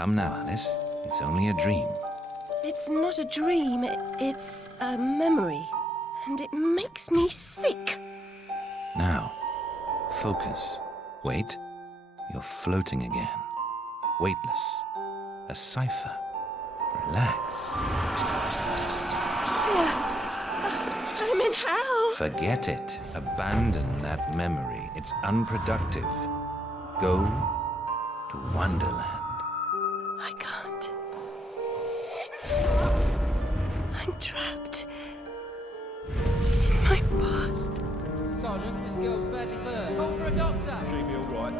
Come now, Alice. It's only a dream. It's not a dream, it's a memory. And it makes me sick. Now, focus. Wait. You're floating again. Weightless. A cipher. Relax. I'm in hell. Forget it. Abandon that memory. It's unproductive. Go to Wonderland. I can't. I'm trapped in my past. Sergeant, this girl's badly hurt. Call for a doctor. She'll be all right.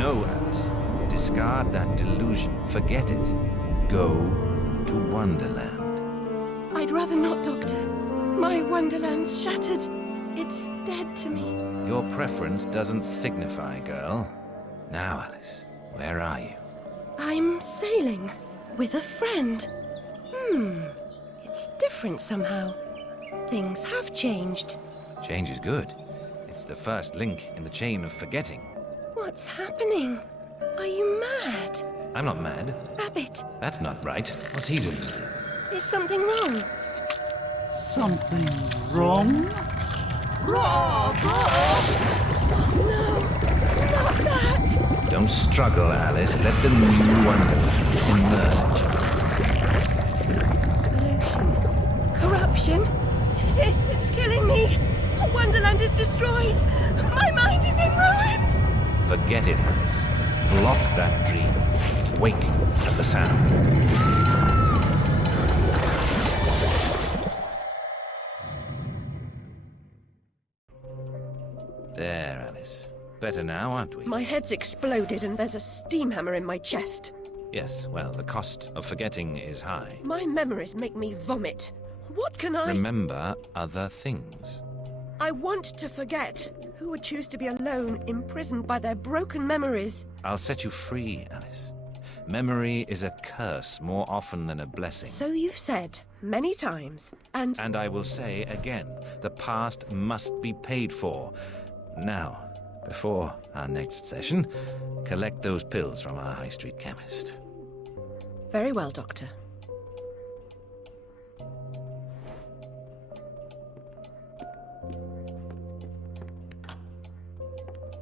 No, Alice. Discard that delusion. Forget it. Go to Wonderland. I'd rather not, Doctor. My Wonderland's shattered. It's dead to me. Your preference doesn't signify, girl. Now, Alice, where are you? I'm sailing with a friend. It's different somehow. Things have changed. Change is good. It's the first link in the chain of forgetting. What's happening? Are you mad? I'm not mad. Rabbit, That's not right. What's he doing? is something wrong? Something wrong? No, not that! Don't struggle, Alice. Let the new Wonderland emerge. Pollution. Corruption. It's killing me. Wonderland is destroyed. My mind is in ruins. Forget it, Alice. Block that dream. Wake at the sound. There, Alice. Better now, aren't we? My head's exploded and there's a steam hammer in my chest. Yes, well, the cost of forgetting is high. My memories make me vomit. What can I... Remember other things. I want to forget. Who would choose to be alone, imprisoned by their broken memories? I'll set you free, Alice. Memory is a curse more often than a blessing. So you've said many times, and... And I will say again, the past must be paid for. Now, before our next session, collect those pills from our high street chemist. Very well, Doctor.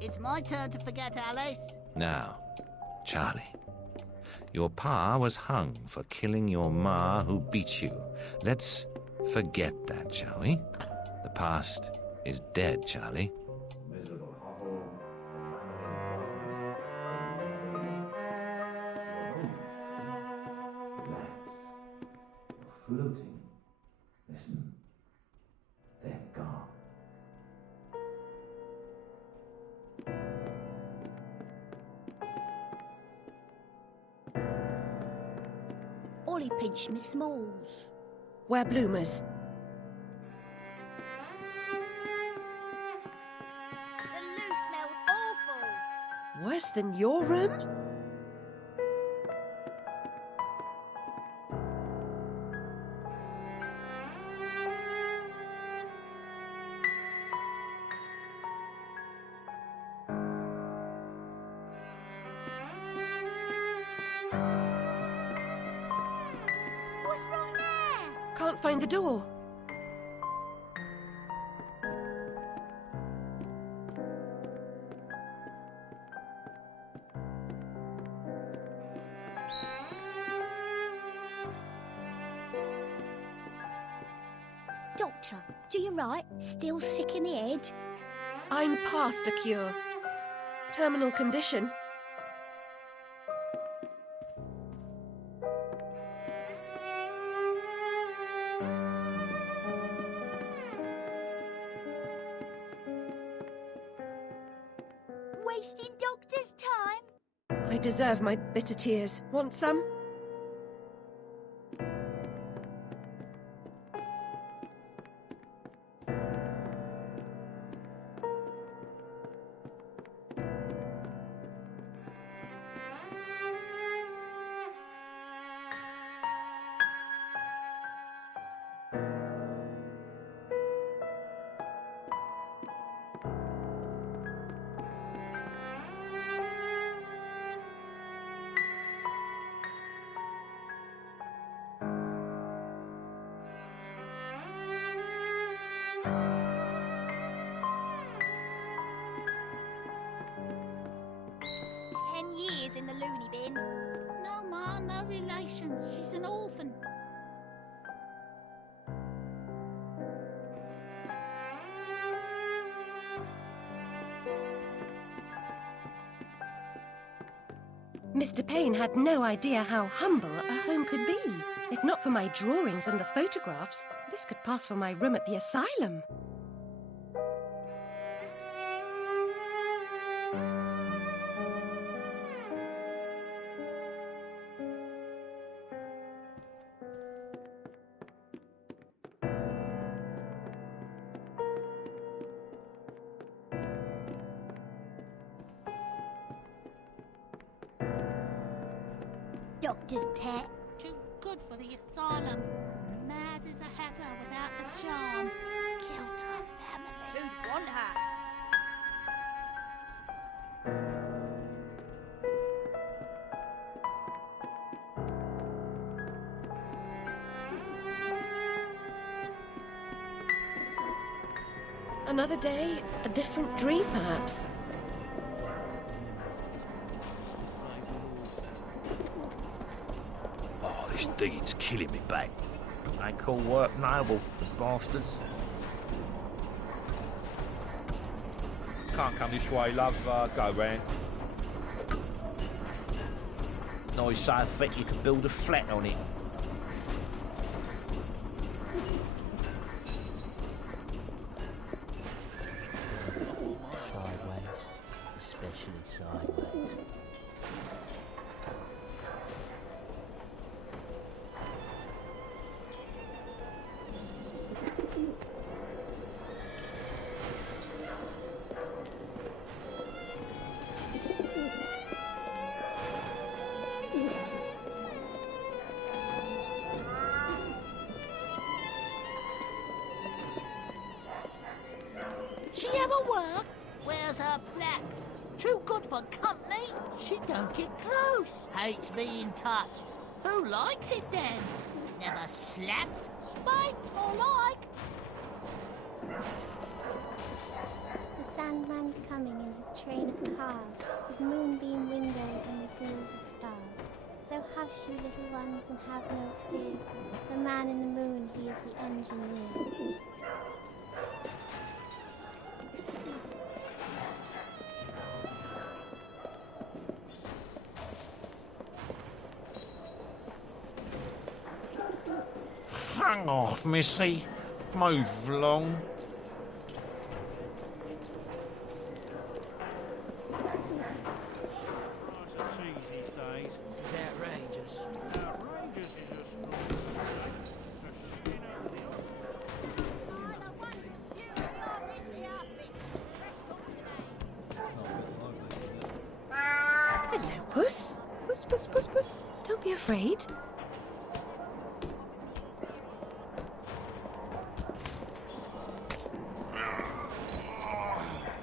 It's my turn to forget, Alice. Now, Charlie. Your pa was hung for killing your ma who beat you. Let's forget that, shall we? The past is dead, Charlie. Floating. Listen. They're gone. Ollie pinched me smalls. Wear bloomers. The loo smells awful. Worse than your room? What's wrong there? Can't find the door. Doctor, do you right? Still sick in the head? I'm past a cure. Terminal condition. Wasting doctor's time? I deserve my bitter tears. Want some? lives in the loony bin. No, Ma, no relations. She's an orphan. Mr. Payne had no idea how humble a home could be. If not for my drawings and the photographs, this could pass for my room at the asylum. Doctor's pet. Too good for the asylum. Mad as a hatter without the charm. Killed her family. Who'd want her? Another day, a different dream, perhaps. Oh, this digging's killing me back. Ain't call work noble, the bastards. Can't come this way, love. Go round. Nice so thick you can build a flat on it. Sideways, especially sideways. She ever work? Wears her black. Too good for company. She don't get close. Hates being touched. Who likes it then? Never slapped, spiked, or like. The Sandman's coming in his train of cars, with moonbeam windows and with wheels of stars. So hush, you little ones, and have no fear. The man in the moon, he is the engineer. Hang off, missy. Move along. Price of cheese these days. It's outrageous. Outrageous is a strong word. To shin over the The wondrous beauty of this here fish. Fresh caught today. Hello, Puss. Puss, Puss, Puss, Puss. Don't be afraid.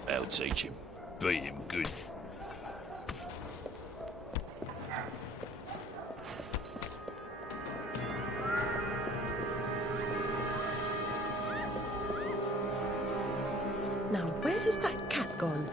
I'll teach him. Beat him good. Now, where has that cat gone?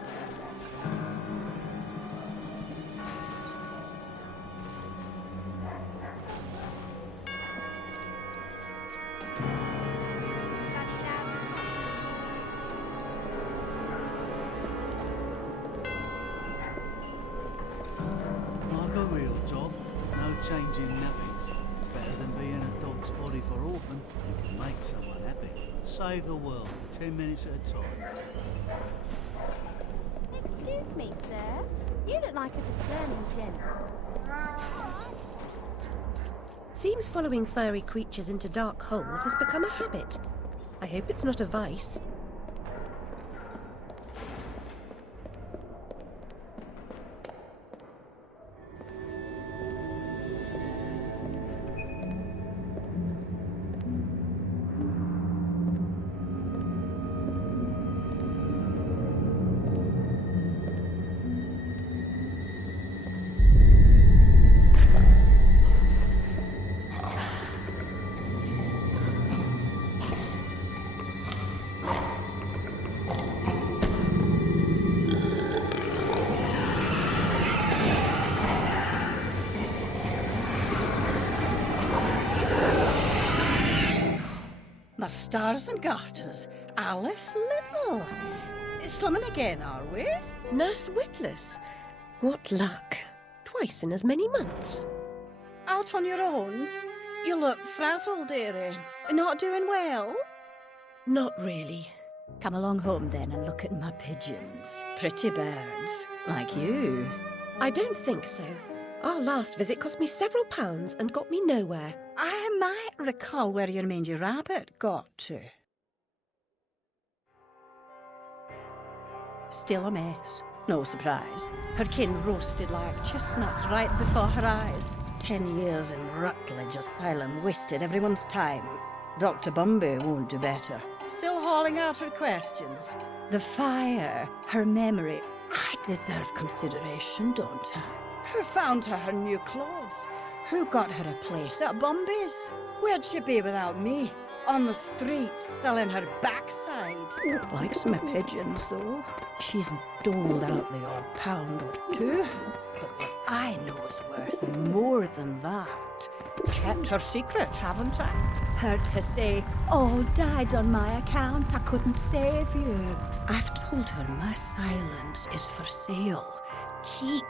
Like a real job, no changing nappies. Better than being a dog's body for orphan. You can make someone happy. Save the world, 10 minutes at a time. Excuse me, sir. You look like a discerning gent. Seems following furry creatures into dark holes has become a habit. I hope it's not a vice. My stars and garters, Alice Little. Slumming again, are we? Nurse Witless. What luck. Twice in as many months. Out on your own? You look frazzled, dearie. Not doing well? Not really. Come along home then and look at my pigeons. Pretty birds, like you. I don't think so. Our last visit cost me several pounds and got me nowhere. I might recall where your mangy rabbit got to. Still a mess. No surprise. Her kin roasted like chestnuts right before her eyes. 10 years in Rutledge Asylum wasted everyone's time. Dr. Bumby won't do better. Still hauling out her questions. The fire, her memory. I deserve consideration, don't I? Who found her new clothes? Who got her a place at Bumby's? Where'd she be without me? On the street, selling her backside. Likes my pigeons, though. She's doled out the odd pound or two. But what I know is worth more than that. Kept her secret, haven't I? Heard her say, "Oh, died on my account, I couldn't save you." I've told her my silence is for sale. Keep.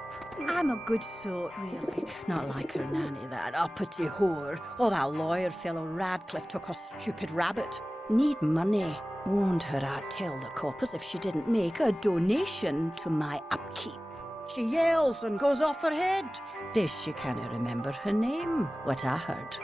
I'm a good sort, really. Not like her nanny, that uppity whore, or that lawyer fellow Radcliffe took a stupid rabbit. Need money. Warned her I'd tell the coppers if she didn't make a donation to my upkeep. She yells and goes off her head. Days she can't remember her name, what I heard.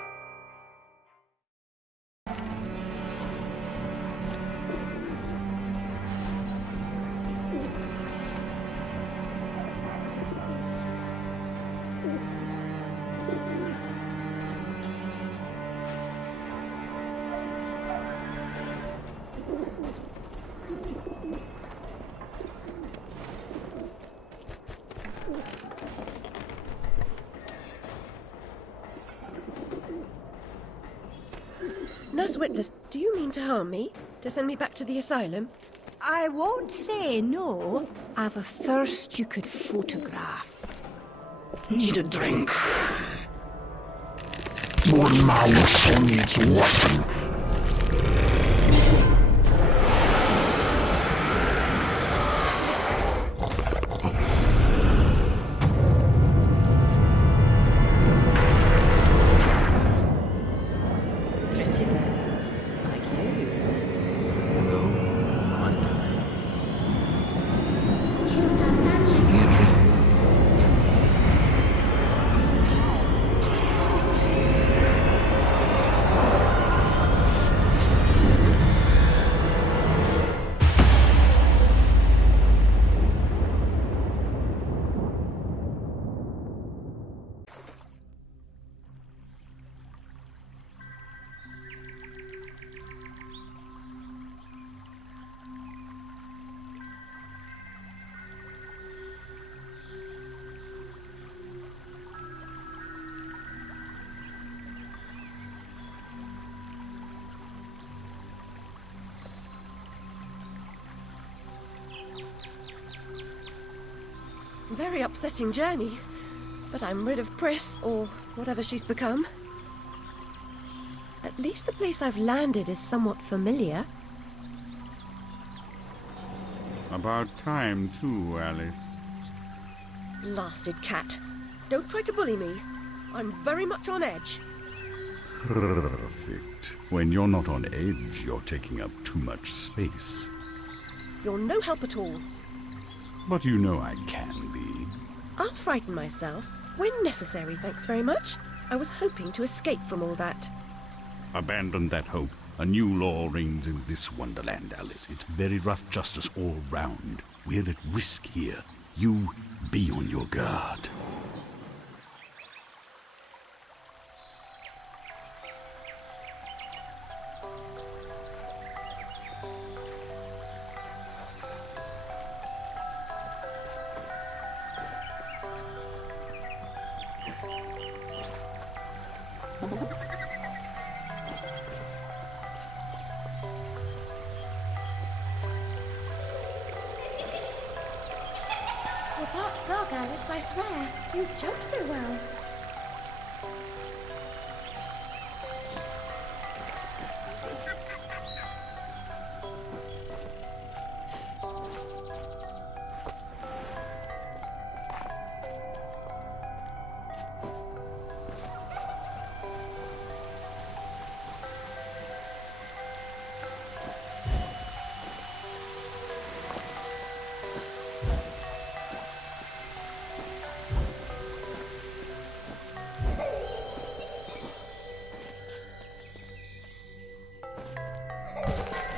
Nurse Witless, do you mean to harm me? To send me back to the asylum? I won't say no. I've a thirst you could photograph. Need a drink. One mouse needs water. Very upsetting journey, but I'm rid of Priss, or whatever she's become. At least the place I've landed is somewhat familiar. About time, too, Alice. Blasted cat. Don't try to bully me. I'm very much on edge. Perfect. When you're not on edge, you're taking up too much space. You're no help at all. But you know I can be. I'll frighten myself when necessary, thanks very much. I was hoping to escape from all that. Abandon that hope. A new law reigns in this wonderland, Alice. It's very rough justice all round. We're at risk here. You be on your guard. You're part frog, Alice, I swear. You jump so well.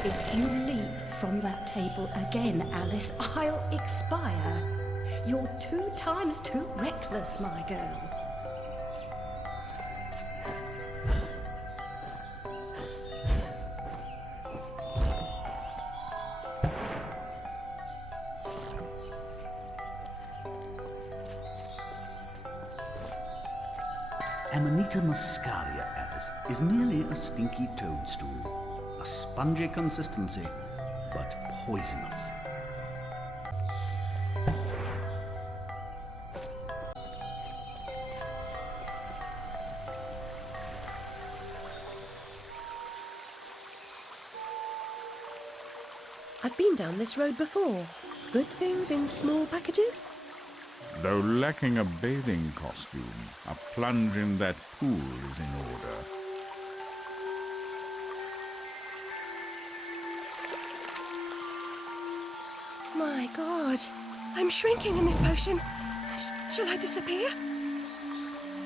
If you leap from that table again, Alice, I'll expire. You're 2 times too reckless, my girl. Amanita muscaria, Alice, is merely a stinky toadstool. A spongy consistency, but poisonous. I've been down this road before. Good things in small packages? Though lacking a bathing costume, a plunge in that pool is in order. My God, I'm shrinking in this potion. Shall I disappear?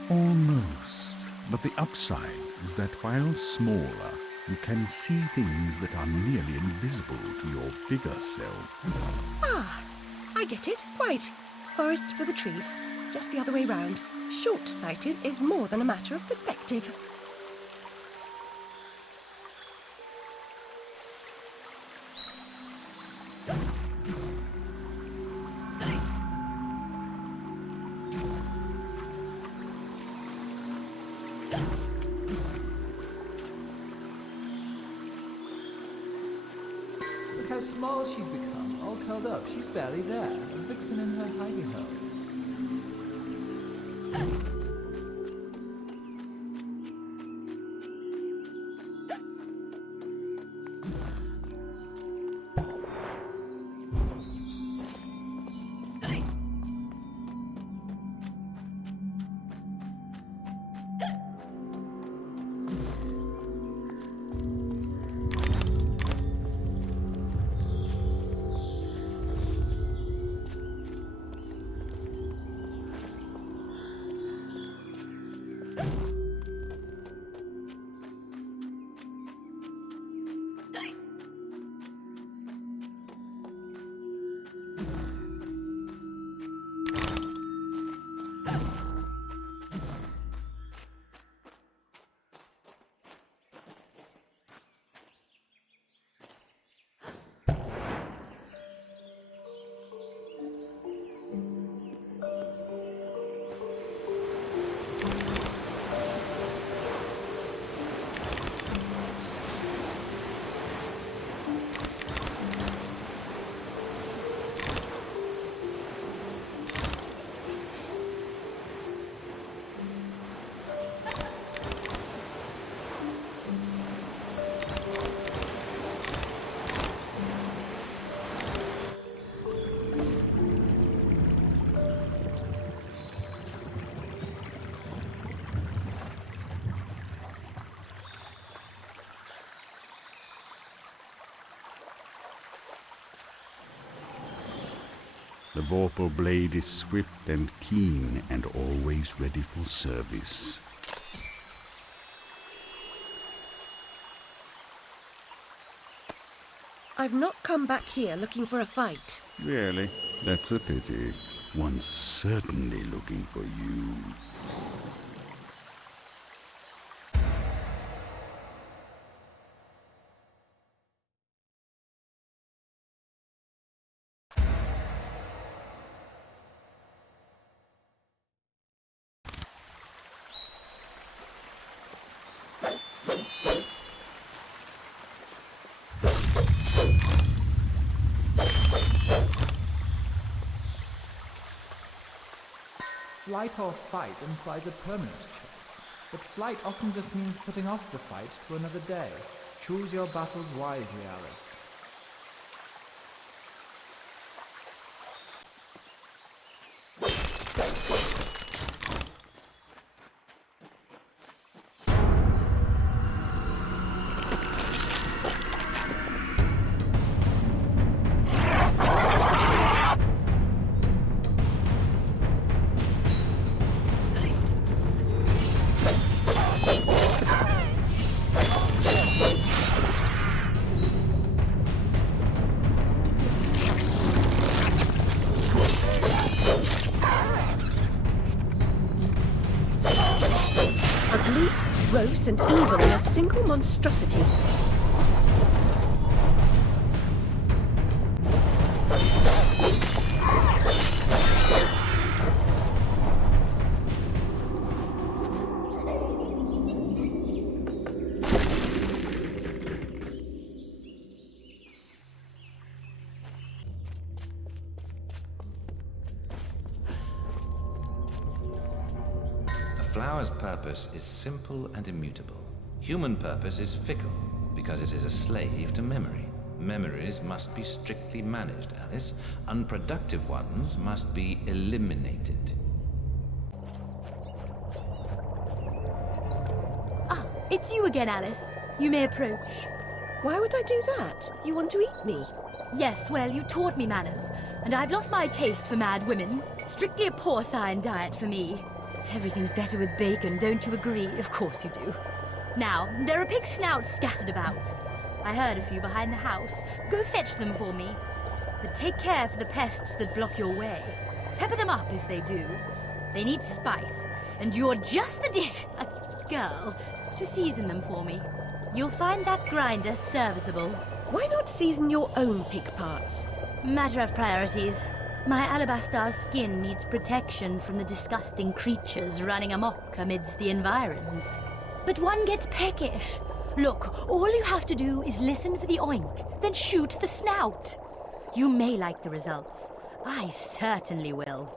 Almost. But the upside is that while smaller, you can see things that are nearly invisible to your bigger self. Ah, I get it. Right. Forests for the trees. Just the other way round. Short-sighted is more than a matter of perspective. Look how small she's become, all curled up. She's barely there. A vixen in her hidey hole. The vorpal blade is swift and keen and always ready for service. I've not come back here looking for a fight. Really? That's a pity. One's certainly looking for you. Flight or fight implies a permanent choice, but flight often just means putting off the fight to another day. Choose your battles wisely, Alice. abuse and evil in a single monstrosity. A flower's purpose is simple and immutable. Human purpose is fickle, because it is a slave to memory. Memories must be strictly managed, Alice. Unproductive ones must be eliminated. Ah, it's you again, Alice. You may approach. Why would I do that? You want to eat me? Yes, well, you taught me manners, and I've lost my taste for mad women. Strictly a porcine diet for me. Everything's better with bacon, don't you agree? Of course you do. Now, there are pig snouts scattered about. I heard a few behind the house. Go fetch them for me. But take care for the pests that block your way. Pepper them up if they do. They need spice, and you're just the girl to season them for me. You'll find that grinder serviceable. Why not season your own pig parts? Matter of priorities. My alabaster skin needs protection from the disgusting creatures running amok amidst the environs. But one gets peckish. Look, all you have to do is listen for the oink, then shoot the snout. You may like the results. I certainly will.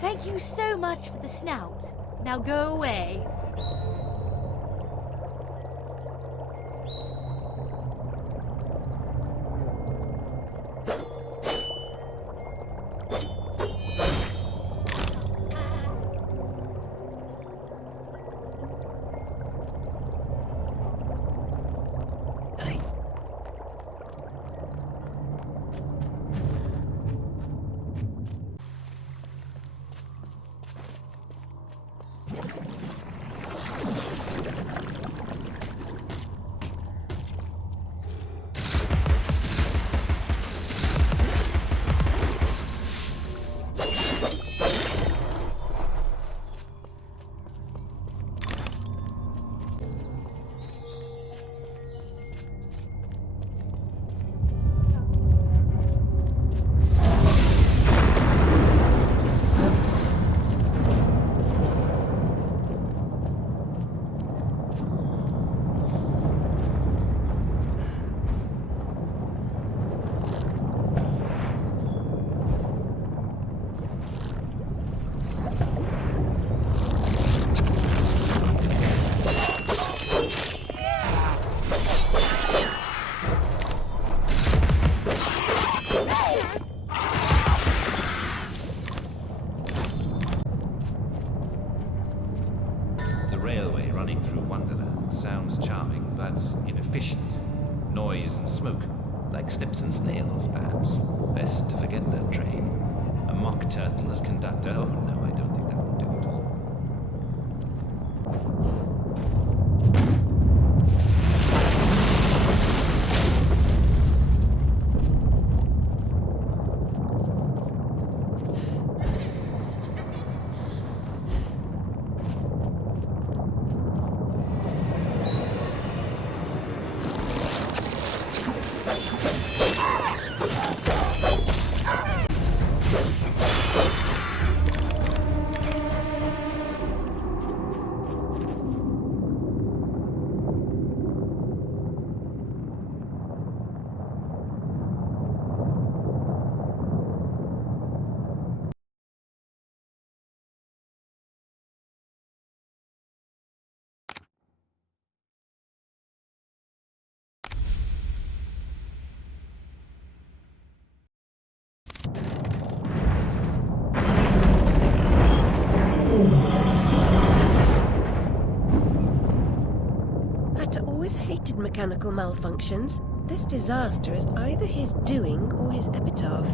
Thank you so much for the snout. Now go away. The railway running through Wonderland sounds charming, but inefficient. Noise and smoke, like snips and snails, perhaps. Best to forget that train. A mock turtle as conductor? Oh, no, I don't think that would do at all. Hatter always hated mechanical malfunctions. This disaster is either his doing or his epitaph.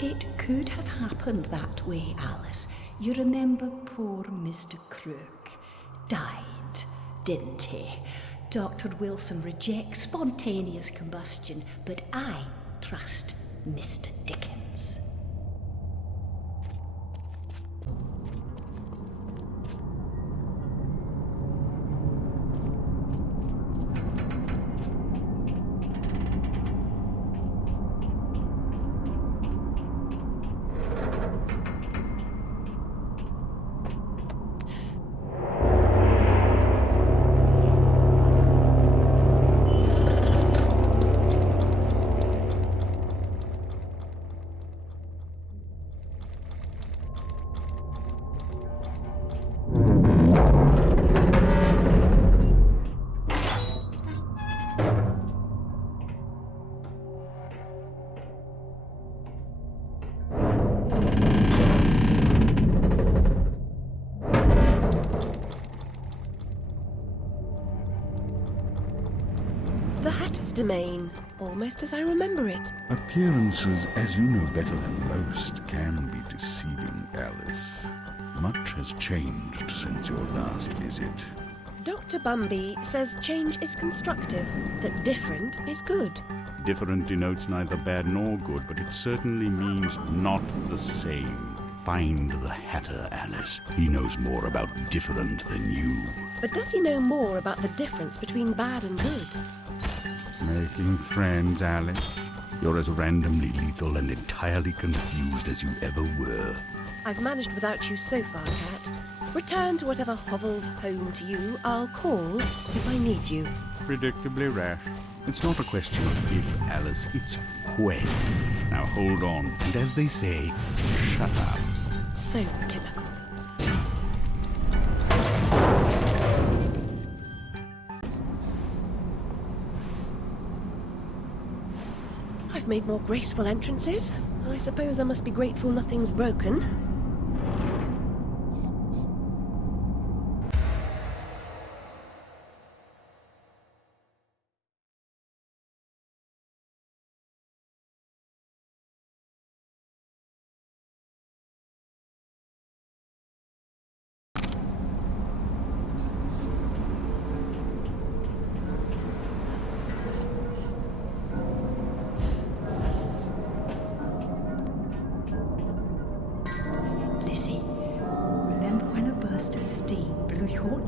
It could have happened that way, Alice. You remember poor Mr. Crook died, didn't he? Dr. Wilson rejects spontaneous combustion, but I trust Mr. Dickens. domain, almost as I remember it. Appearances, as you know better than most, can be deceiving, Alice. Much has changed since your last visit. Dr. Bumby says change is constructive, that different is good. Different denotes neither bad nor good, but it certainly means not the same. Find the Hatter, Alice. He knows more about different than you. But does he know more about the difference between bad and good? Making friends, Alice. You're as randomly lethal and entirely confused as you ever were. I've managed without you so far, Cat. Return to whatever hovels home to you. I'll call if I need you. Predictably rash. It's not a question of if, Alice, it's when. Now hold on, and as they say, shut up. So typical. I've made more graceful entrances. I suppose I must be grateful nothing's broken.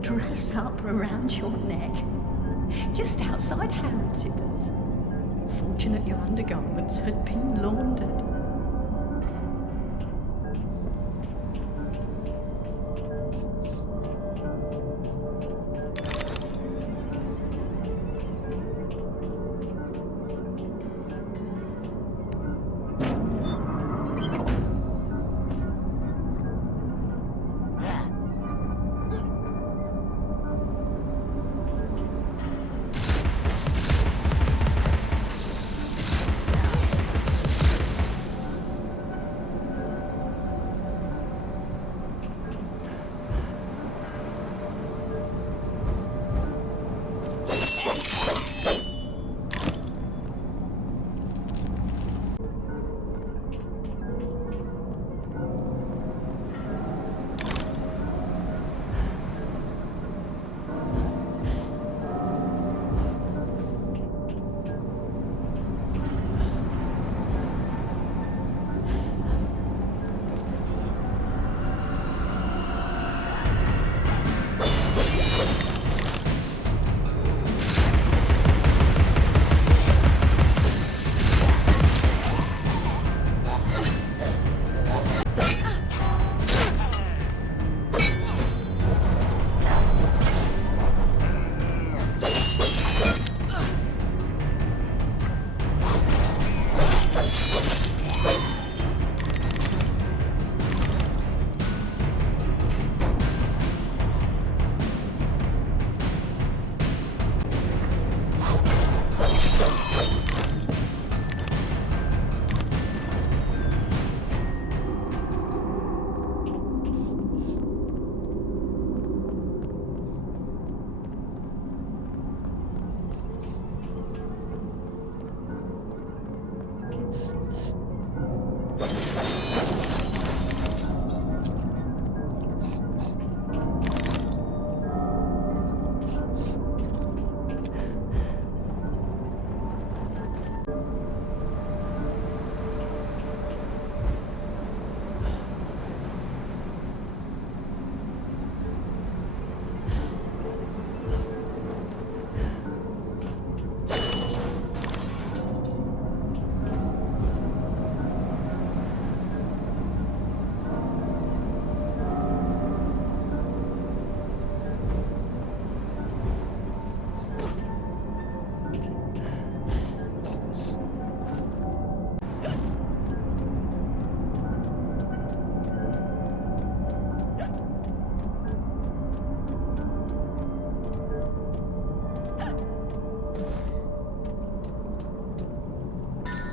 Dress up around your neck. Just outside Harrods it was. Fortunate your undergarments had been laundered.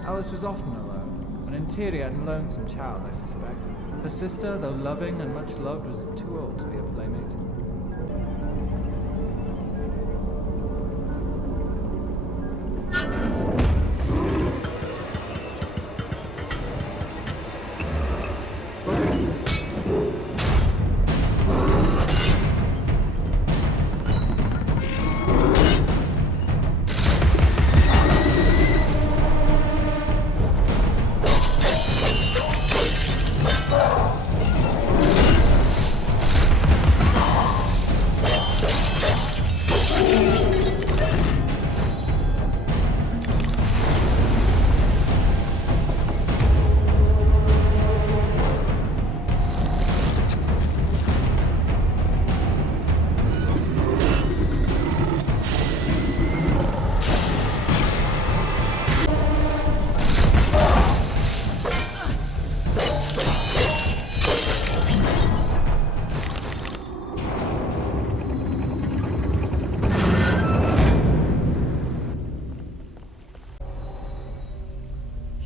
Alice was often alone, an interior and lonesome child, I suspect. Her sister, though loving and much loved, was too old to be a playmate.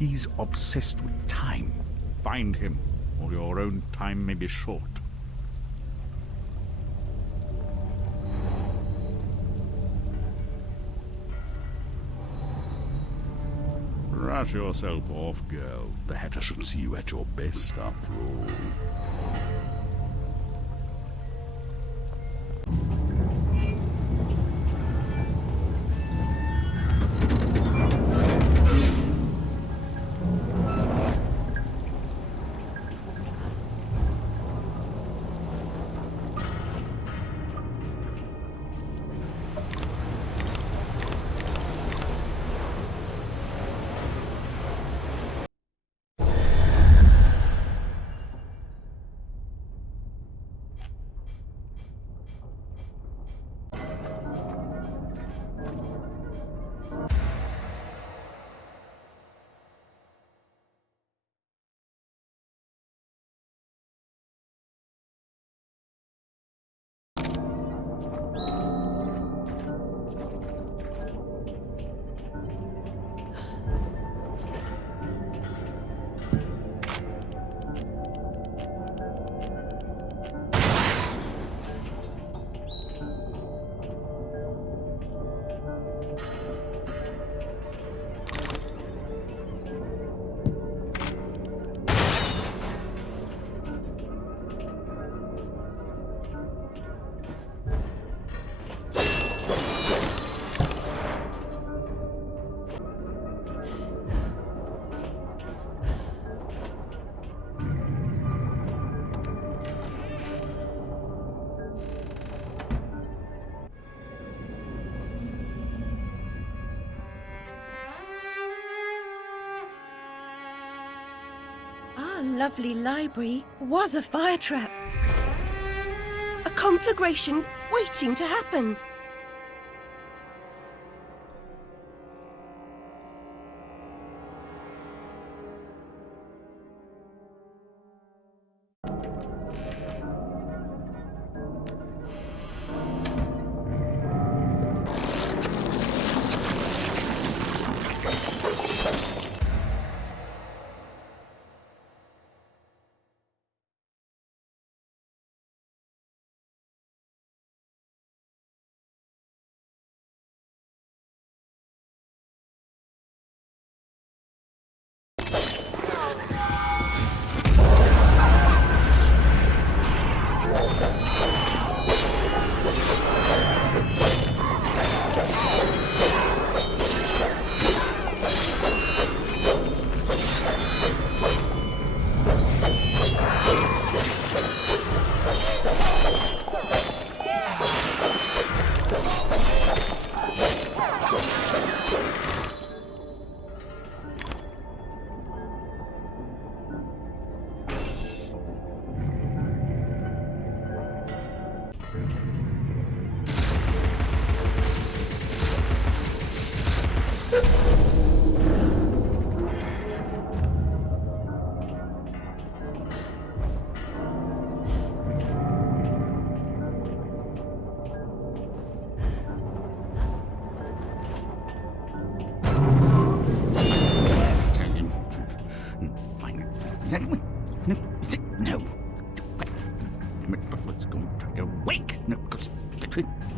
He's obsessed with time. Find him, or your own time may be short. Brush yourself off, girl. The Hatter should see you at your best, after all. Our lovely library was a fire trap. A conflagration waiting to happen.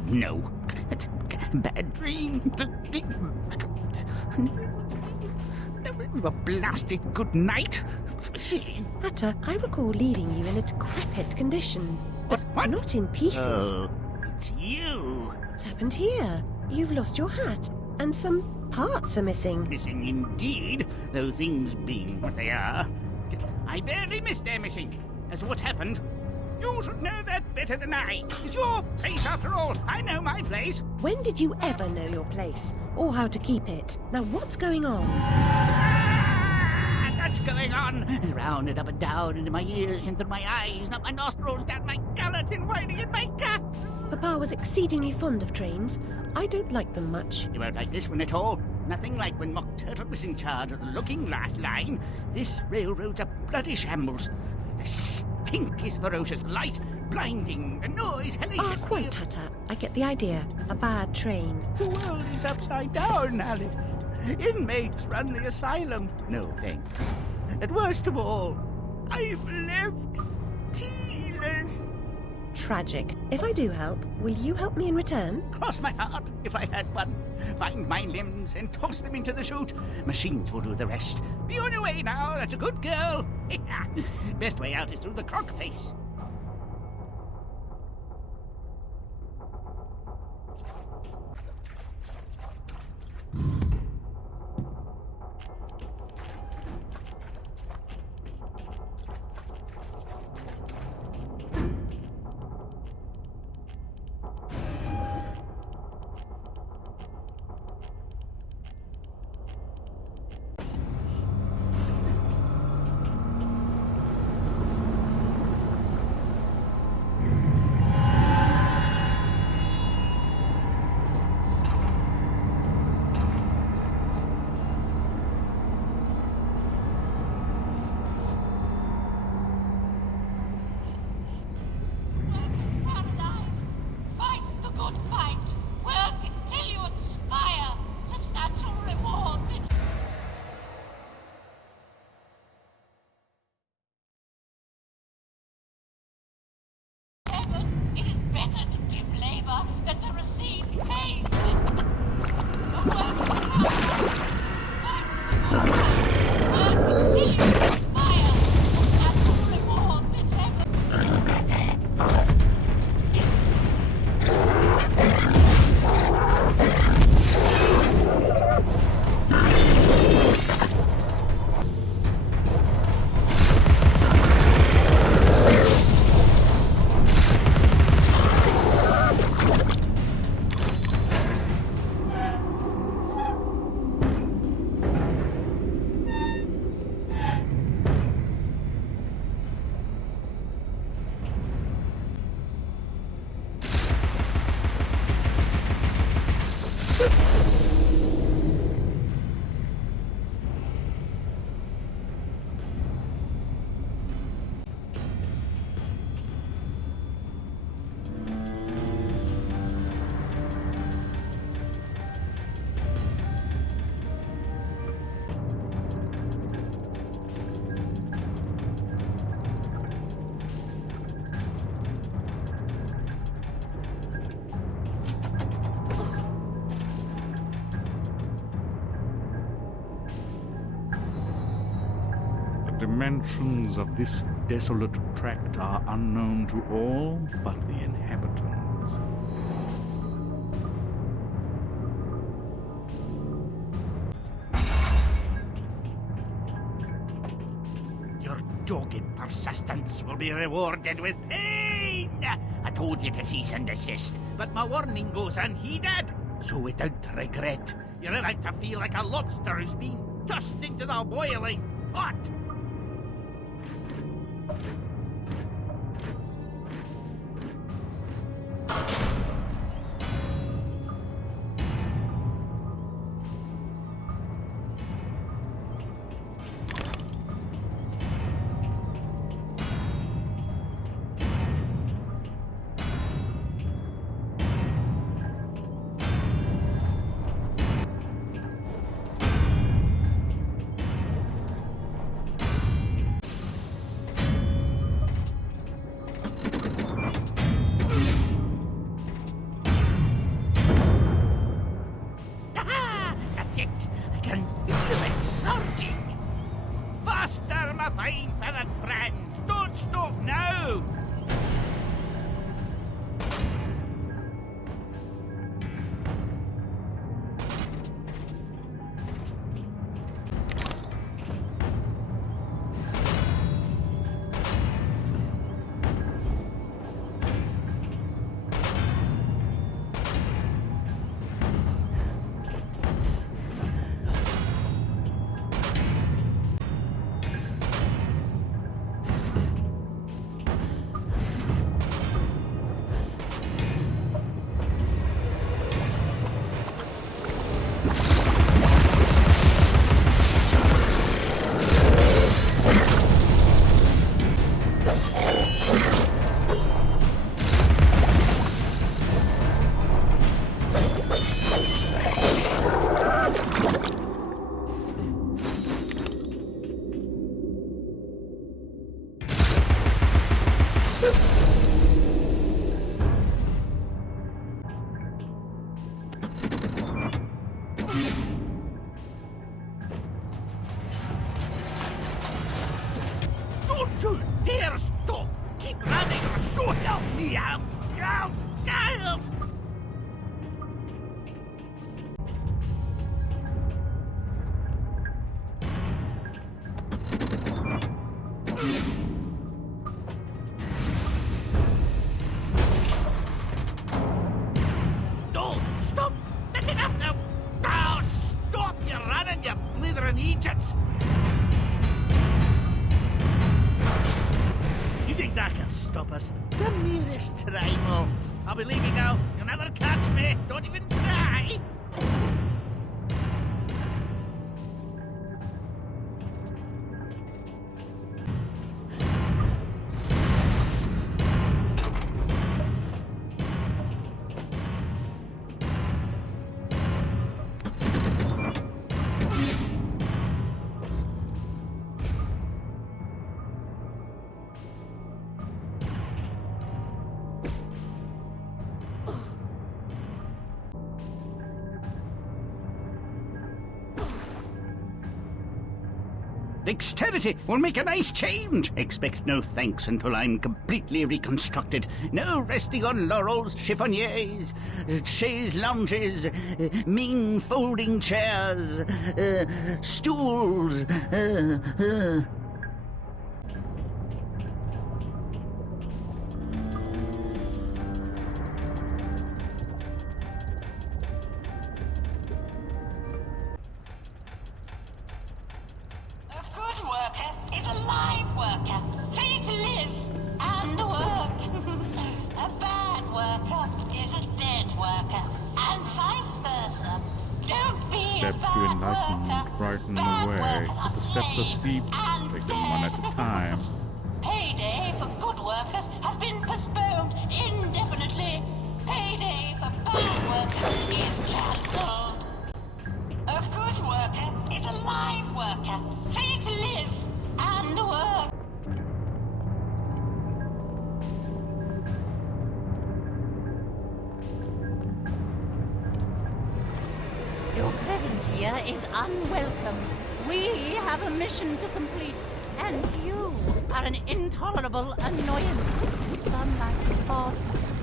No. Bad dream. A blasted good night. Hatter, I recall leaving you in a decrepit condition. But What? not in pieces. Oh, it's you. What's happened here? You've lost your hat, and some parts are missing. Missing indeed, though things being what they are. I barely missed their missing. As to what happened, you should know that better than I. It's your place after all. I know my place. When did you ever know your place? Or how to keep it? Now what's going on? That's going on. And round and up and down into my ears and through my eyes, and up my nostrils, down my gullet, and winding in my guts. Papa was exceedingly fond of trains. I don't like them much. You won't like this one at all. Nothing like when Mock Turtle was in charge of the looking glass line. This railroad's a bloody shambles. The stink is ferocious, the light blinding, the noise hellacious. Ah, quite, Hatter. I get the idea. A bad train. The world is upside down, Alice. Inmates run the asylum. No thanks. And worst of all, I'm left tealess. Tragic. If I do help, will you help me in return? Cross my heart if I had one. Find my limbs and toss them into the chute. Machines will do the rest. Be on your way now, that's a good girl. Best way out is through the croc face. It is better to give labor than to receive pay. The work is hard. Fight the good fight. Work until you expire. Substantial rewards in heaven. The dimensions of this desolate tract are unknown to all but the inhabitants. Your dogged persistence will be rewarded with pain. I told you to cease and desist, but my warning goes unheeded. So without regret, you're about to feel like a lobster who's been tossed into the boiling pot. Fine feathered friends, don't stop now! dare stop! Keep running, or so help me out! Out! Out! No! Stop! That's enough now! Now, stop! You're running, you blithering Egypts! You think that can stop us? The merest trifle. I'll be leaving now. You'll never catch me. Don't even try. Dexterity will make a nice change. Expect no thanks until I'm completely reconstructed. No resting on laurels, chiffoniers, chaise lounges, Ming folding chairs, stools. Brighten the way. But the steps are steep. Take them one at a time. Payday for good workers has been postponed indefinitely. Payday for bad workers is cancelled. A good worker is a live worker, free to live and work. Your presence here is unwelcome. We have a mission to complete, and you are an intolerable annoyance. Some like it hot,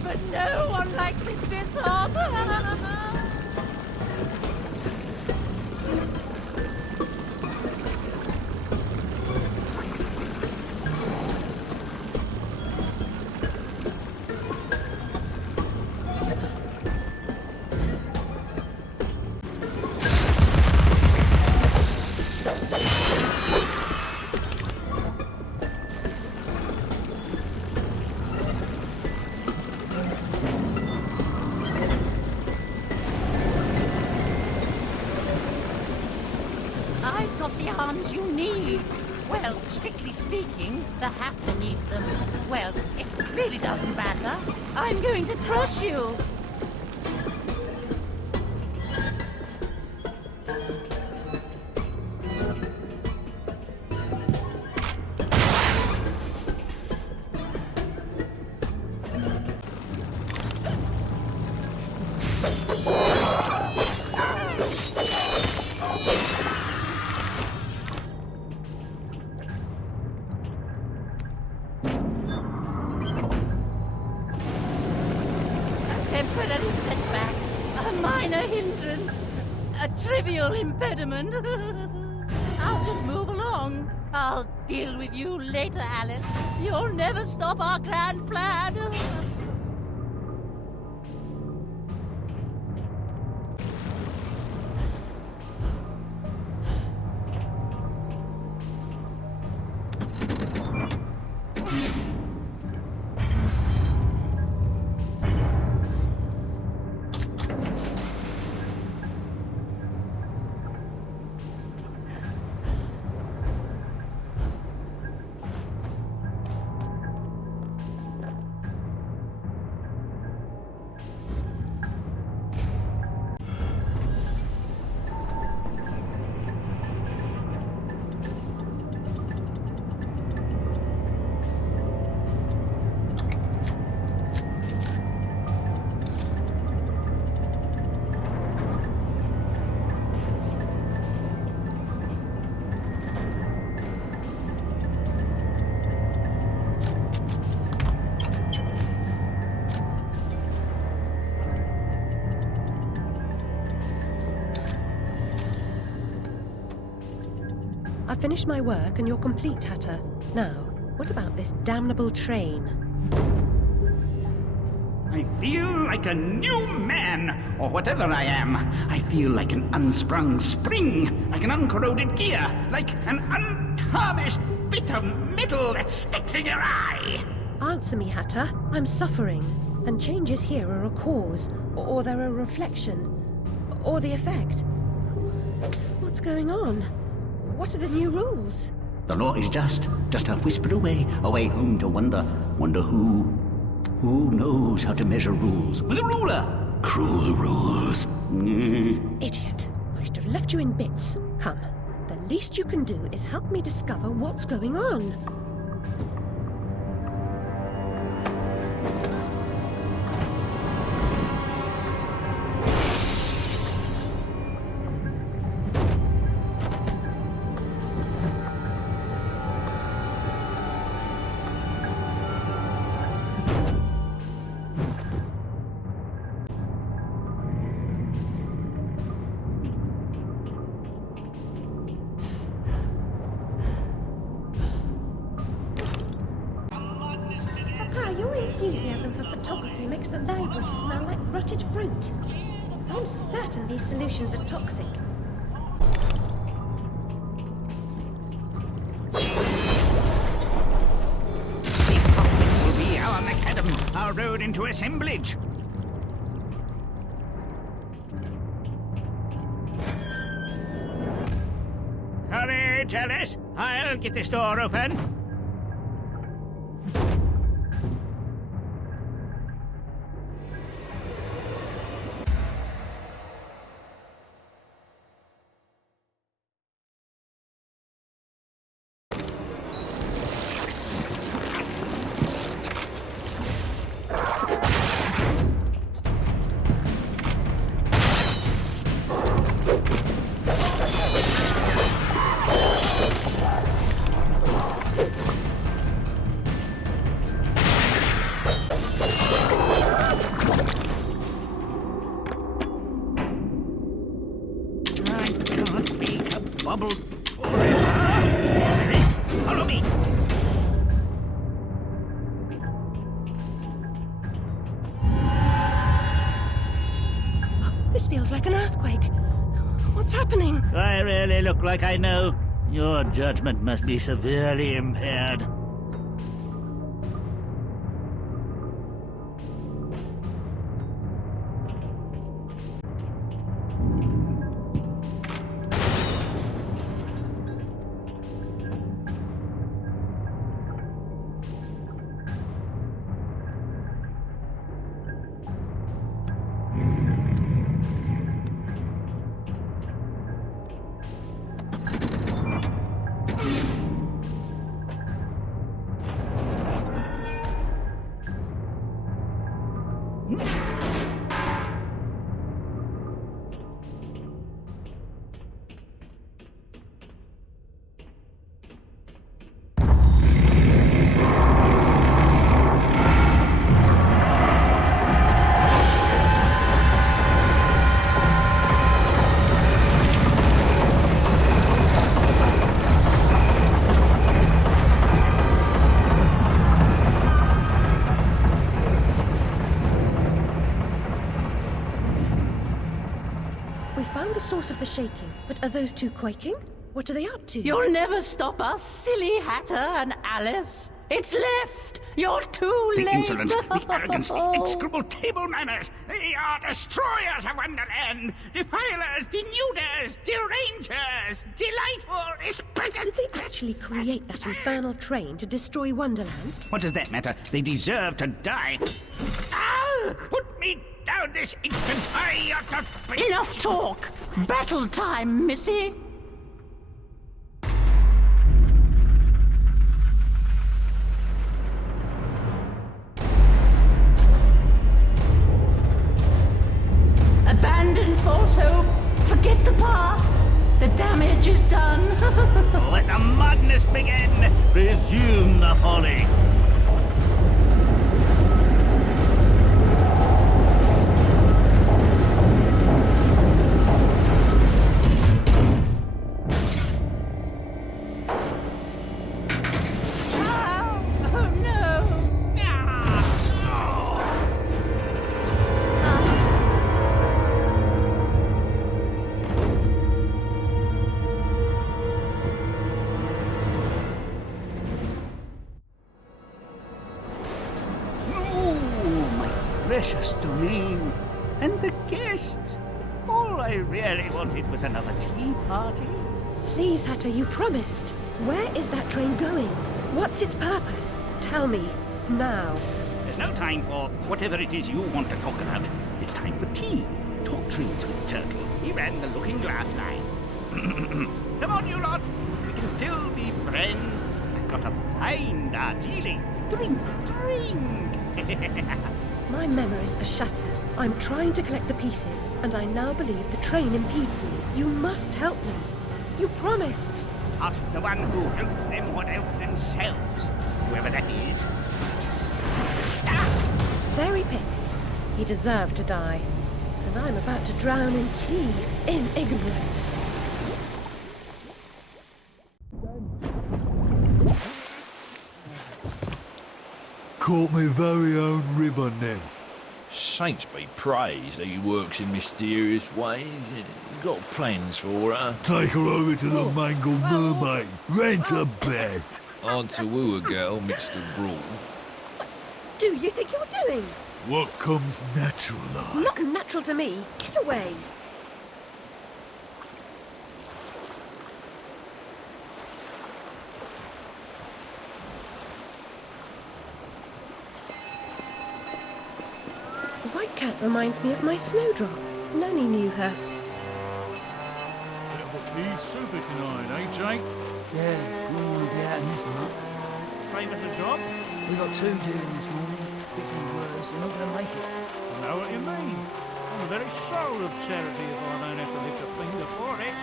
but no one likes it this hot. You need. Well, strictly speaking, the Hatter needs them. Well, it really doesn't matter. I'm going to crush you. Temporary setback, a minor hindrance, a trivial impediment. I'll just move along. I'll deal with you later, Alice. You'll never stop our grand plan. finished my work and you're complete, Hatter. Now, what about this damnable train? I feel like a new man, or whatever I am. I feel like an unsprung spring, like an uncorroded gear, like an untarnished bit of metal that sticks in your eye. Answer me, Hatter. I'm suffering, and changes here are a cause, or they're a reflection, or the effect. What's going on? What are the new rules? The law is just a whisper away home to wonder who knows how to measure rules with a ruler. Cruel rules. Idiot. I should have left you in bits. Come, the least you can do is help me discover what's going on. Your enthusiasm for photography makes the library smell like rotted fruit. I'm certain these solutions are toxic. This cockpit will be our macadam, our road into assemblage. Courage, Alice. I'll get this door open. Bubble forever. Follow me. This feels like an earthquake. What's happening? I really look like I know. Your judgment must be severely impaired. Source of the shaking, but are those two quaking? What are they up to? You'll never stop us, silly Hatter and Alice. It's left. You're too late. The insolence, the arrogance, the execrable table manners. They are destroyers of Wonderland. Defilers, denuders, derangers, delightful, exquisite. Did they actually create that infernal train to destroy Wonderland? What does that matter? They deserve to die. Ah! Put me down this instant. I ought to be... Enough talk. Battle time, Missy. Abandon false hope. Forget the past. The damage is done. Let the madness begin. Resume the folly. precious domain. And the guests. All I really wanted was another tea party. Please, Hatter, you promised. Where is that train going? What's its purpose? Tell me, now. There's no time for whatever it is you want to talk about. It's time for tea. Talk trains with Turtle. He ran the Looking Glass line. Come on, you lot. We can still be friends. I've got a fine Darjeeling. Drink, drink. My memories are shattered. I'm trying to collect the pieces, and I now believe the train impedes me. You must help me. You promised. Ask the one who helps them what helps themselves. Whoever that is. Very pithy. He deserved to die. And I'm about to drown in tea, in ignorance. Caught my very own ribbon then. Saints be praised that he works in mysterious ways. You got plans for her? Take her over to the Mangled Mermaid. Rent a bed. On to woo a girl, Mr. Brawl. Do you think you're doing? What comes natural like? Not natural to me. Get away. The white cat reminds me of my snowdrop. Nanny knew her. Bit of a pea souper tonight, eh, Jake? Yeah, we want to be out in this muck. Same as a job? We got two doing this morning. Bits and words, they're not going to make it. I know what you mean. I'm the very soul of charity if I don't have to lift a finger for it.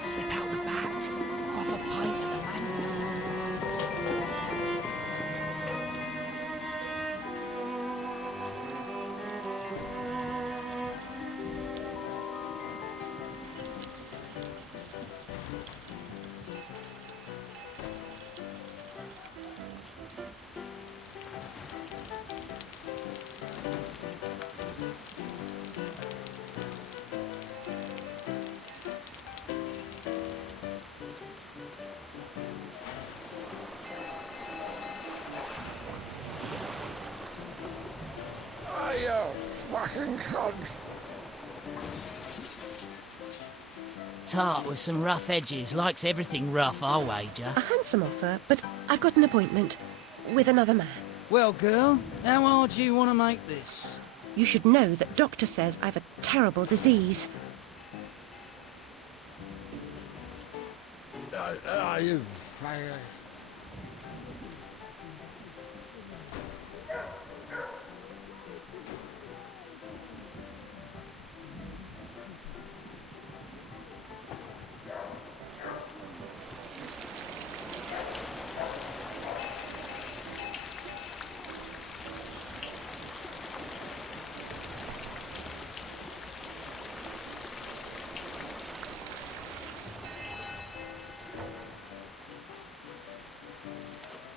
Slip out the back. Off a pint at the lantern. You fucking cunt. Tart with some rough edges. Likes everything rough, I'll wager. A handsome offer, but I've got an appointment with another man. Well, girl, how hard do you want to make this? You should know that doctor says I've a terrible disease. You fucking...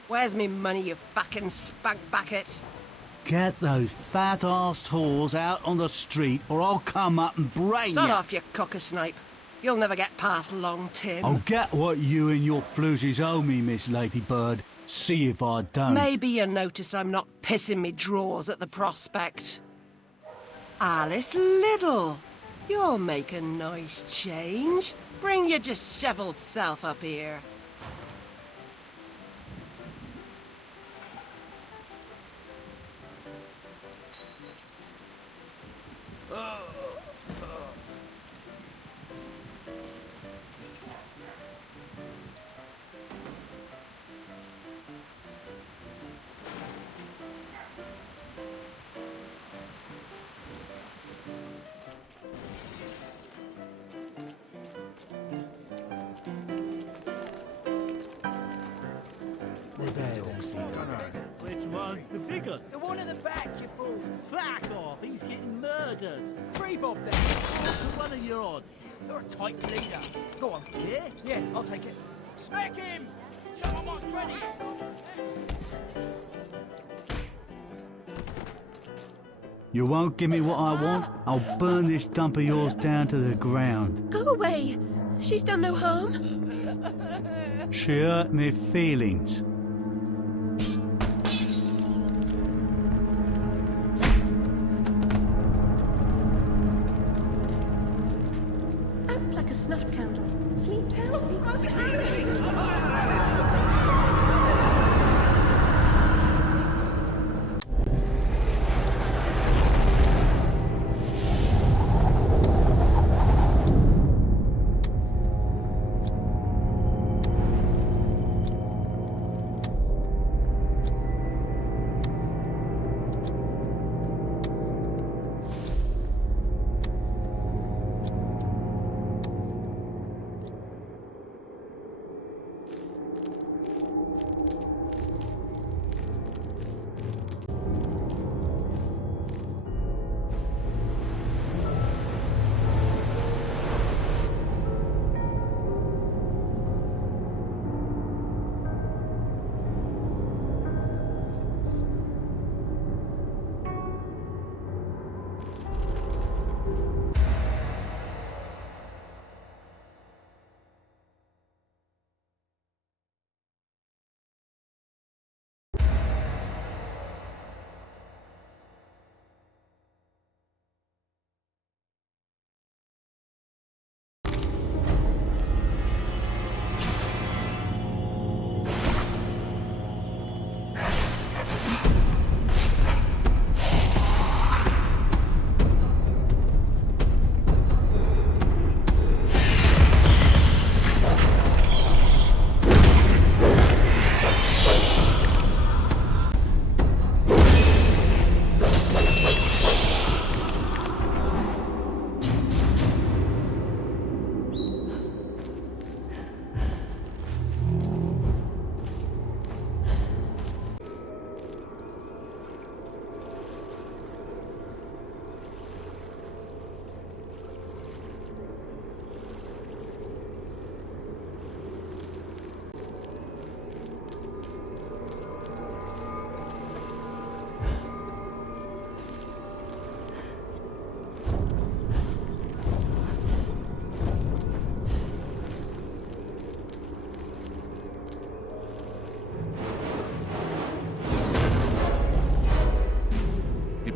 Where's me money, you fucking spunk bucket? Get those fat-arsed whores out on the street or I'll come up and brain Sod you. off, you cocker-snipe. You'll never get past Long Tim. I'll get what you and your floozies owe me, Miss Ladybird. See if I don't. Maybe you noticed I'm not pissing me drawers at the prospect. Alice Liddle, you'll make a nice change. Bring your dishevelled self up here. Which one's the bigger? The one in the back, you fool. Fuck off, he's getting murdered. Free Bob then. The one of your odd. You're a tight leader. Go on. Yeah? Yeah, I'll take it. Smack him! Show him what's ready! You won't give me what I want? I'll burn this dump of yours down to the ground. Go away. She's done no harm. She hurt me feelings. Out like a snuffed candle. Sleep, sleep,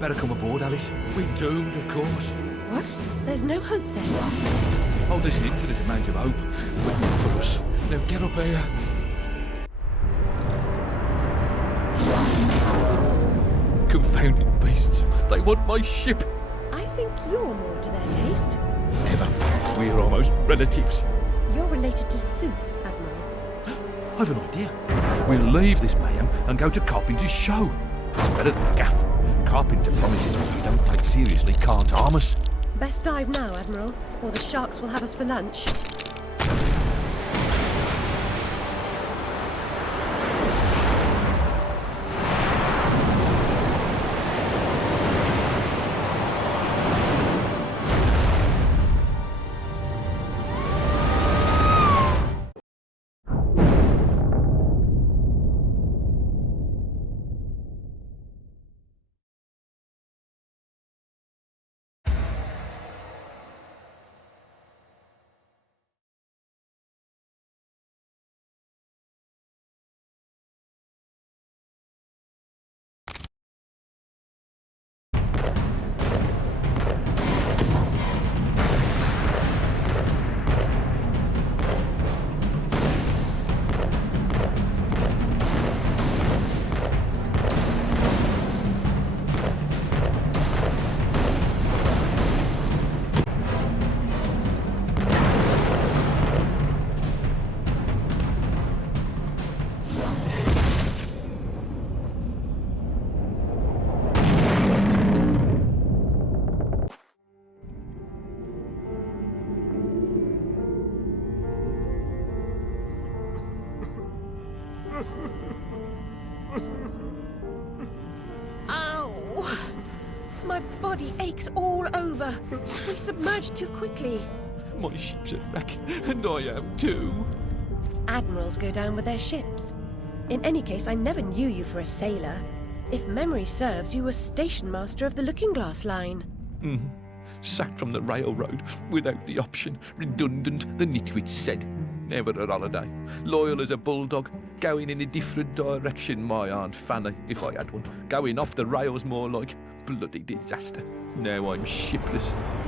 Better come aboard, Alice. We're doomed, of course. What? There's no hope then? Oh, there's an infinite amount of hope, but not for us. Now get up here. Confounded beasts. They want my ship. I think you're more to their taste. Never. We're almost relatives. You're related to Soup, Admiral. I've an idea. We'll leave this mayhem and go to Carpenter's show. It's better than Gaff. Carpenter promises what we don't take seriously can't harm us. Best dive now, Admiral, or the sharks will have us for lunch. Ow! My body aches all over. We submerged too quickly. My ship's a wreck, and I am too. Admirals go down with their ships. In any case, I never knew you for a sailor. If memory serves, you were station master of the Looking Glass line. Sacked from the railroad without the option. Redundant, the nitwit said. Never a holiday. Loyal as a bulldog. Going in a different direction, my Aunt Fanny, if I had one. Going off the rails more like. Bloody disaster. Now I'm shipless.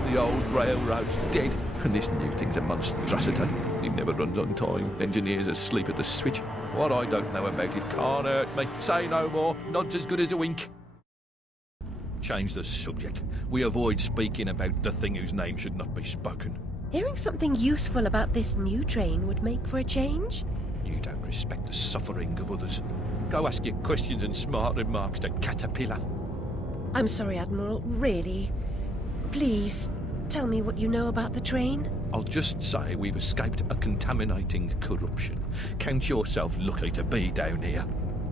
The old railroad's dead. And this new thing's a monstrosity. It never runs on time. Engineers asleep at the switch. What I don't know about it can't hurt me. Say no more. Nod's as good as a wink. Change the subject. We avoid speaking about the thing whose name should not be spoken. Hearing something useful about this new train would make for a change. You don't respect the suffering of others. Go ask your questions and smart remarks to Caterpillar. I'm sorry, Admiral, really. Please, tell me what you know about the train. I'll just say we've escaped a contaminating corruption. Count yourself lucky to be down here.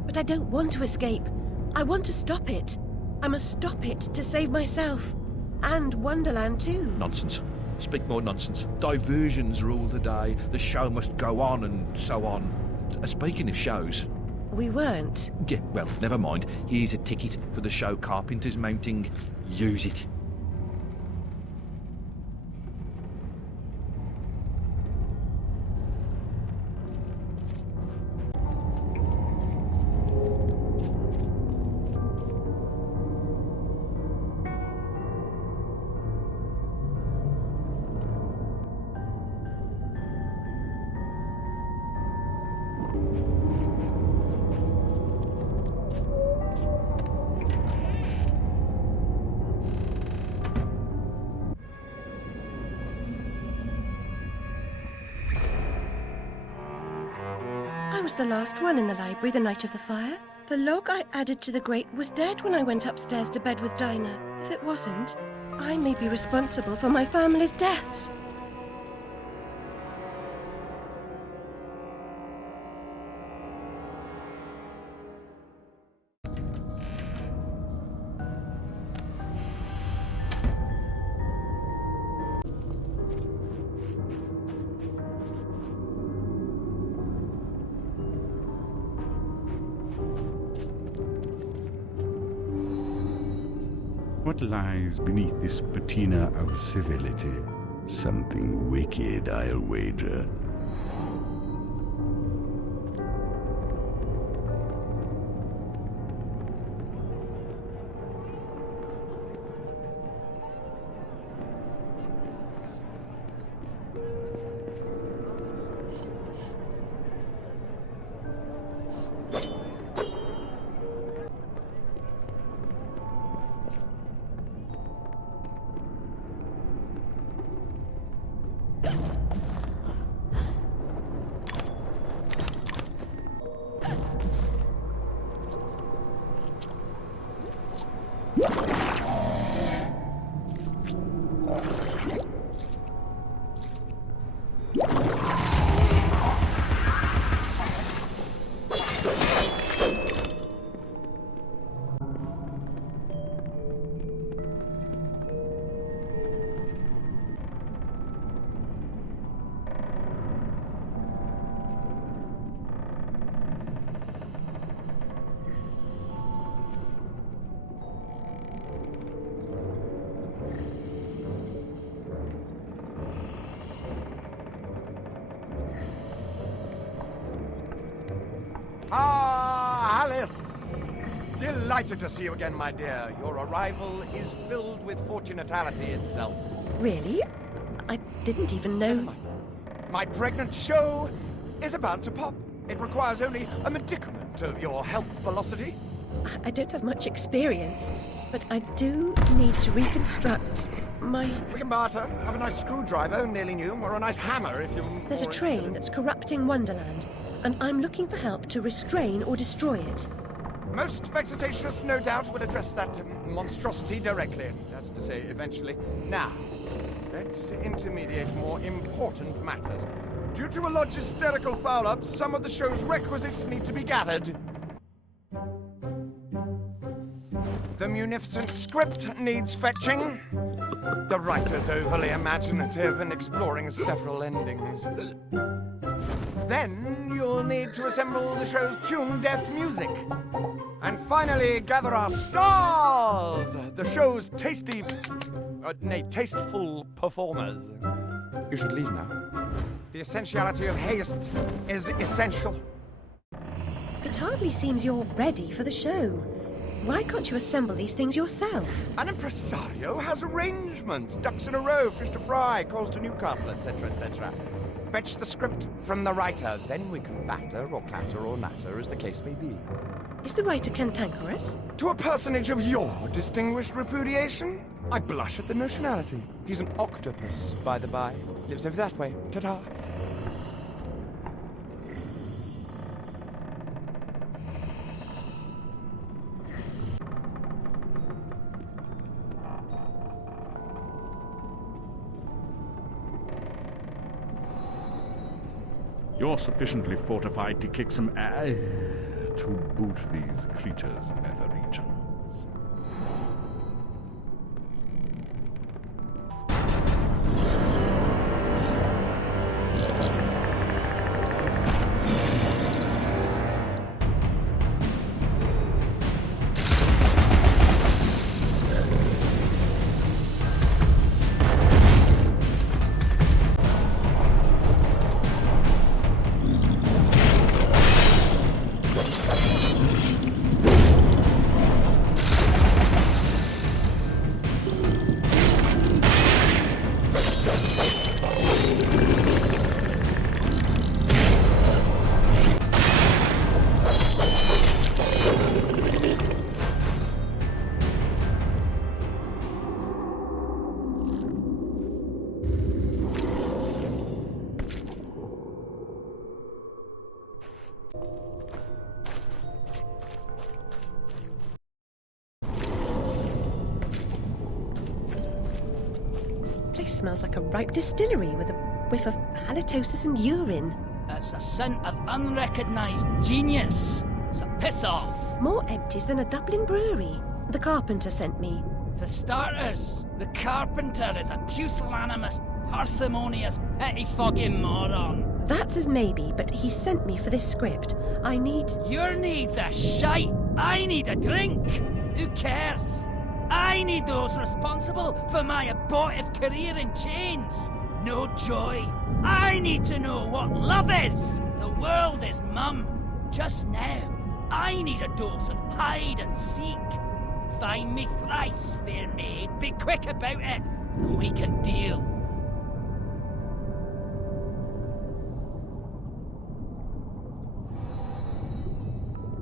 But I don't want to escape. I want to stop it. I must stop it to save myself. And Wonderland too. Nonsense. Speak more nonsense. Diversions rule the day. The show must go on and so on. Speaking of shows... We weren't. Yeah, well, never mind. Here's a ticket for the show Carpenter's mounting. Use it. I was the last one in the library the night of the fire. The log I added to the grate was dead when I went upstairs to bed with Dinah. If it wasn't, I may be responsible for my family's deaths. What lies beneath this patina of civility? Something wicked, I'll wager. Ah, Alice! Delighted to see you again, my dear. Your arrival is filled with fortunatality itself. Really? I didn't even know... My pregnant show is about to pop. It requires only a medicament of your health velocity. I don't have much experience, but I do need to reconstruct my... We can barter. Have a nice screwdriver, nearly new, or a nice hammer if you... There's a train that's corrupting Wonderland, and I'm looking for help to restrain or destroy it. Most vexatious, no doubt, will address that monstrosity directly. That's to say, eventually. Now, let's intermediate more important matters. Due to a logisterical foul-up, some of the show's requisites need to be gathered. The munificent script needs fetching. The writer's overly imaginative and exploring several endings. Then you'll need to assemble the show's tune-deft music. And finally, gather our stars! The show's tasteful performers. You should leave now. The essentiality of haste is essential. It hardly seems you're ready for the show. Why can't you assemble these things yourself? An impresario has arrangements. Ducks in a row, fish to fry, calls to Newcastle, etc., etc. Fetch the script from the writer, then we can batter or clatter or natter as the case may be. Is the writer cantankerous? To a personage of your distinguished repudiation? I blush at the notionality. He's an octopus, by the by. Lives over that way. Ta-ta. You're sufficiently fortified to kick some ass to boot these creatures' nether regions. Place smells like a ripe distillery with a whiff of halitosis and urine. That's a scent of unrecognised genius. So piss off. More empties than a Dublin brewery. The carpenter sent me. For starters, the carpenter is a pusillanimous, parsimonious, pettifogging moron. That's as maybe, but he sent me for this script. I need... Your needs are shite. I need a drink. Who cares? I need those responsible for my abortive career in chains. No joy. I need to know what love is. The world is mum. Just now, I need a dose of hide and seek. Find me thrice, fair maid. Be quick about it, and we can deal.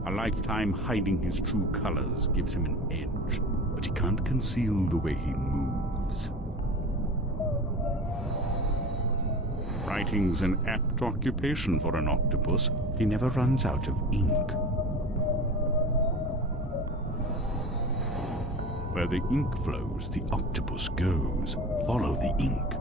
A lifetime hiding his true colors gives him an edge, but he can't conceal the way he moves. Writing's an apt occupation for an octopus. He never runs out of ink. Where the ink flows, the octopus goes. Follow the ink.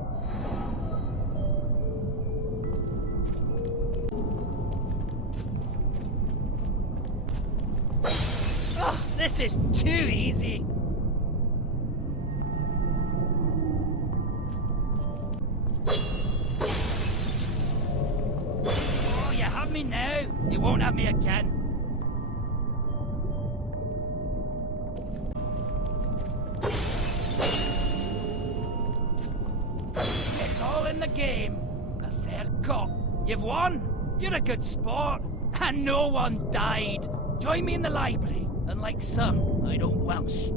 Oh, this is too easy. Oh, you have me now. You won't have me again. It's all in the game. A fair cop. You've won. You're a good sport. And no one died. Join me in the library. Unlike some, I don't Welsh.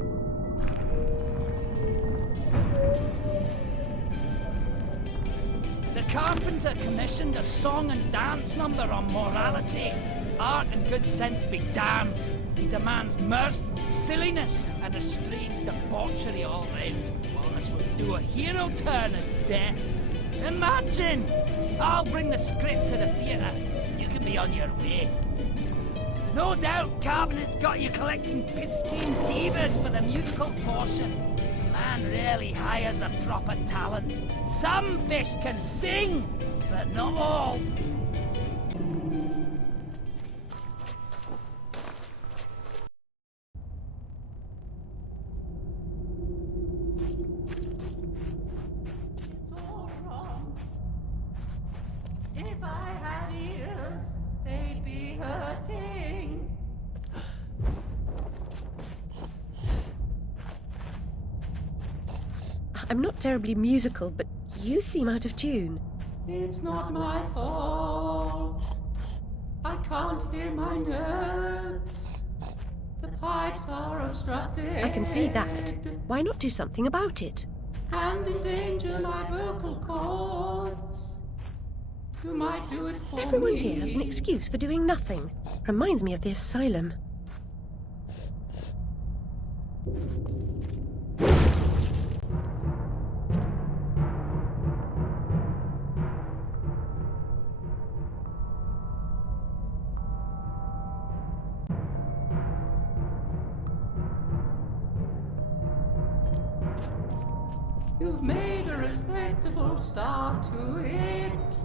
The carpenter commissioned a song and dance number on morality. Art and good sense be damned. He demands mirth, silliness, and restrained debauchery all round. Wallace will do a hero turn as death. Imagine! I'll bring the script to the theatre. You can be on your way. No doubt Carbon's got you collecting piscine divas for the musical portion. The man rarely hires the proper talent. Some fish can sing, but not all. hurting. I'm not terribly musical, but you seem out of tune. It's not my fault. I can't hear my notes. The pipes are obstructed. I can see that. Why not do something about it? And endanger my vocal cords. You might do it for Everyone me. here has an excuse for doing nothing. Reminds me of the asylum. You've made a respectable start to it,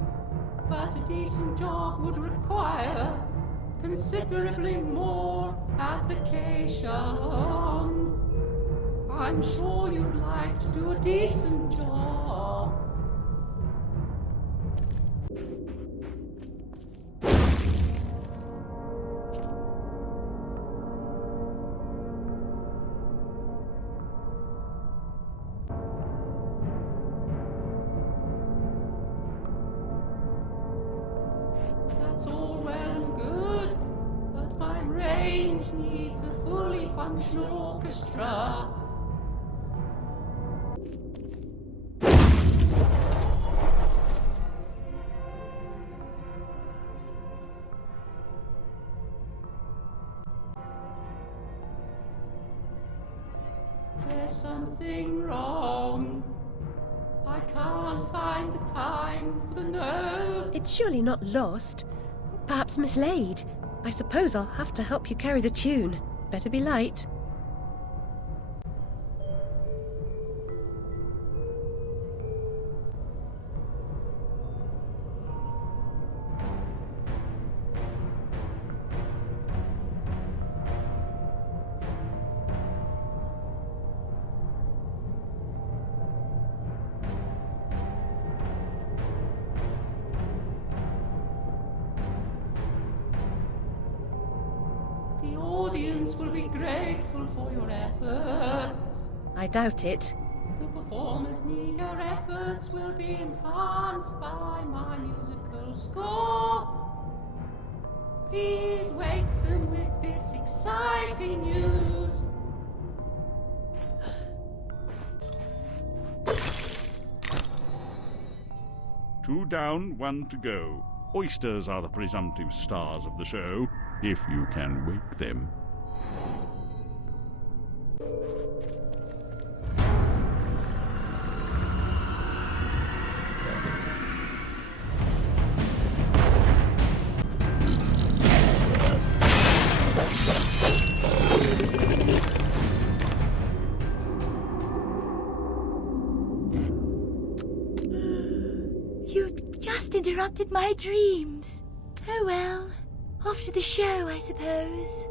but a decent job would require considerably more application. I'm sure you'd like to do a decent job. That's all well and good, but my range needs a fully functional orchestra. There's something wrong. I can't find the time for the note. It's surely not lost. Perhaps mislaid. I suppose I'll have to help you carry the tune. Better be light. The audience will be grateful for your efforts. I doubt it. The performers' eager efforts will be enhanced by my musical score. Please wake them with this exciting news. Two down, one to go. Oysters are the presumptive stars of the show, if you can wake them. You just interrupted my dreams. Oh well. Off to the show, I suppose.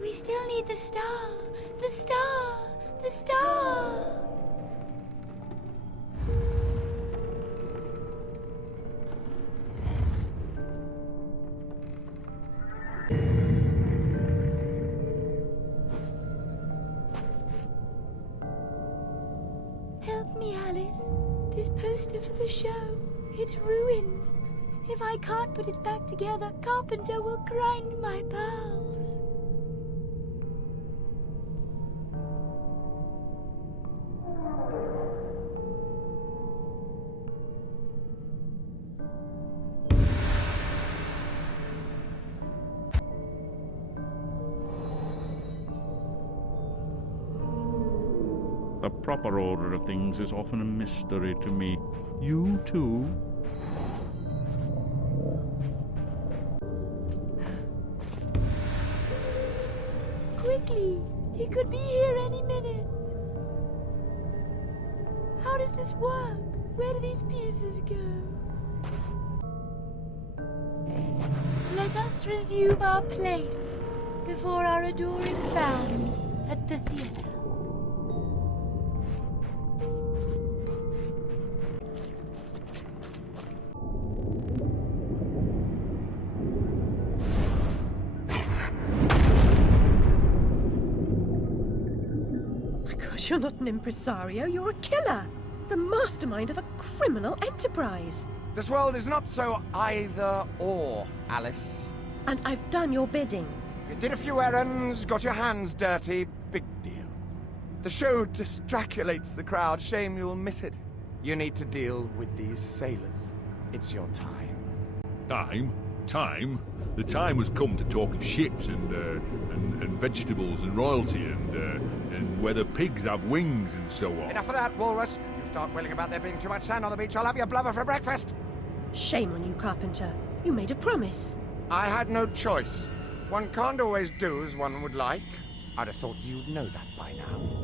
We still need the star! The star! The star! Help me, Alice. This poster for the show, it's ruined. If I can't put it back together, Carpenter will grind my pearls. The proper order of things is often a mystery to me. You too? Quickly! He could be here any minute. How does this work? Where do these pieces go? Let us resume our place before our adoring fans at the theatre. My gosh, you're not an impresario, you're a killer! The mastermind of a criminal enterprise! This world is not so either-or, Alice. And I've done your bidding. You did a few errands, got your hands dirty, big deal. The show distraculates the crowd, shame you'll miss it. You need to deal with these sailors. It's your time. Time? Time? The time has come to talk of ships and vegetables and royalty and whether pigs have wings and so on. Enough of that, Walrus. You start wailing about there being too much sand on the beach, I'll have your blubber for breakfast. Shame on you, Carpenter. You made a promise. I had no choice. One can't always do as one would like. I'd have thought you'd know that by now.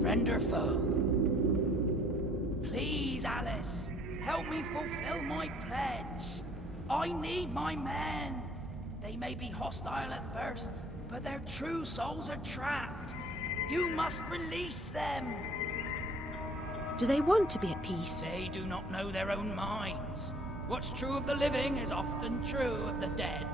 Friend or foe? Please, Alice, help me fulfill my pledge. I need my men. They may be hostile at first, but their true souls are trapped. You must release them. Do they want to be at peace? They do not know their own minds. What's true of the living is often true of the dead.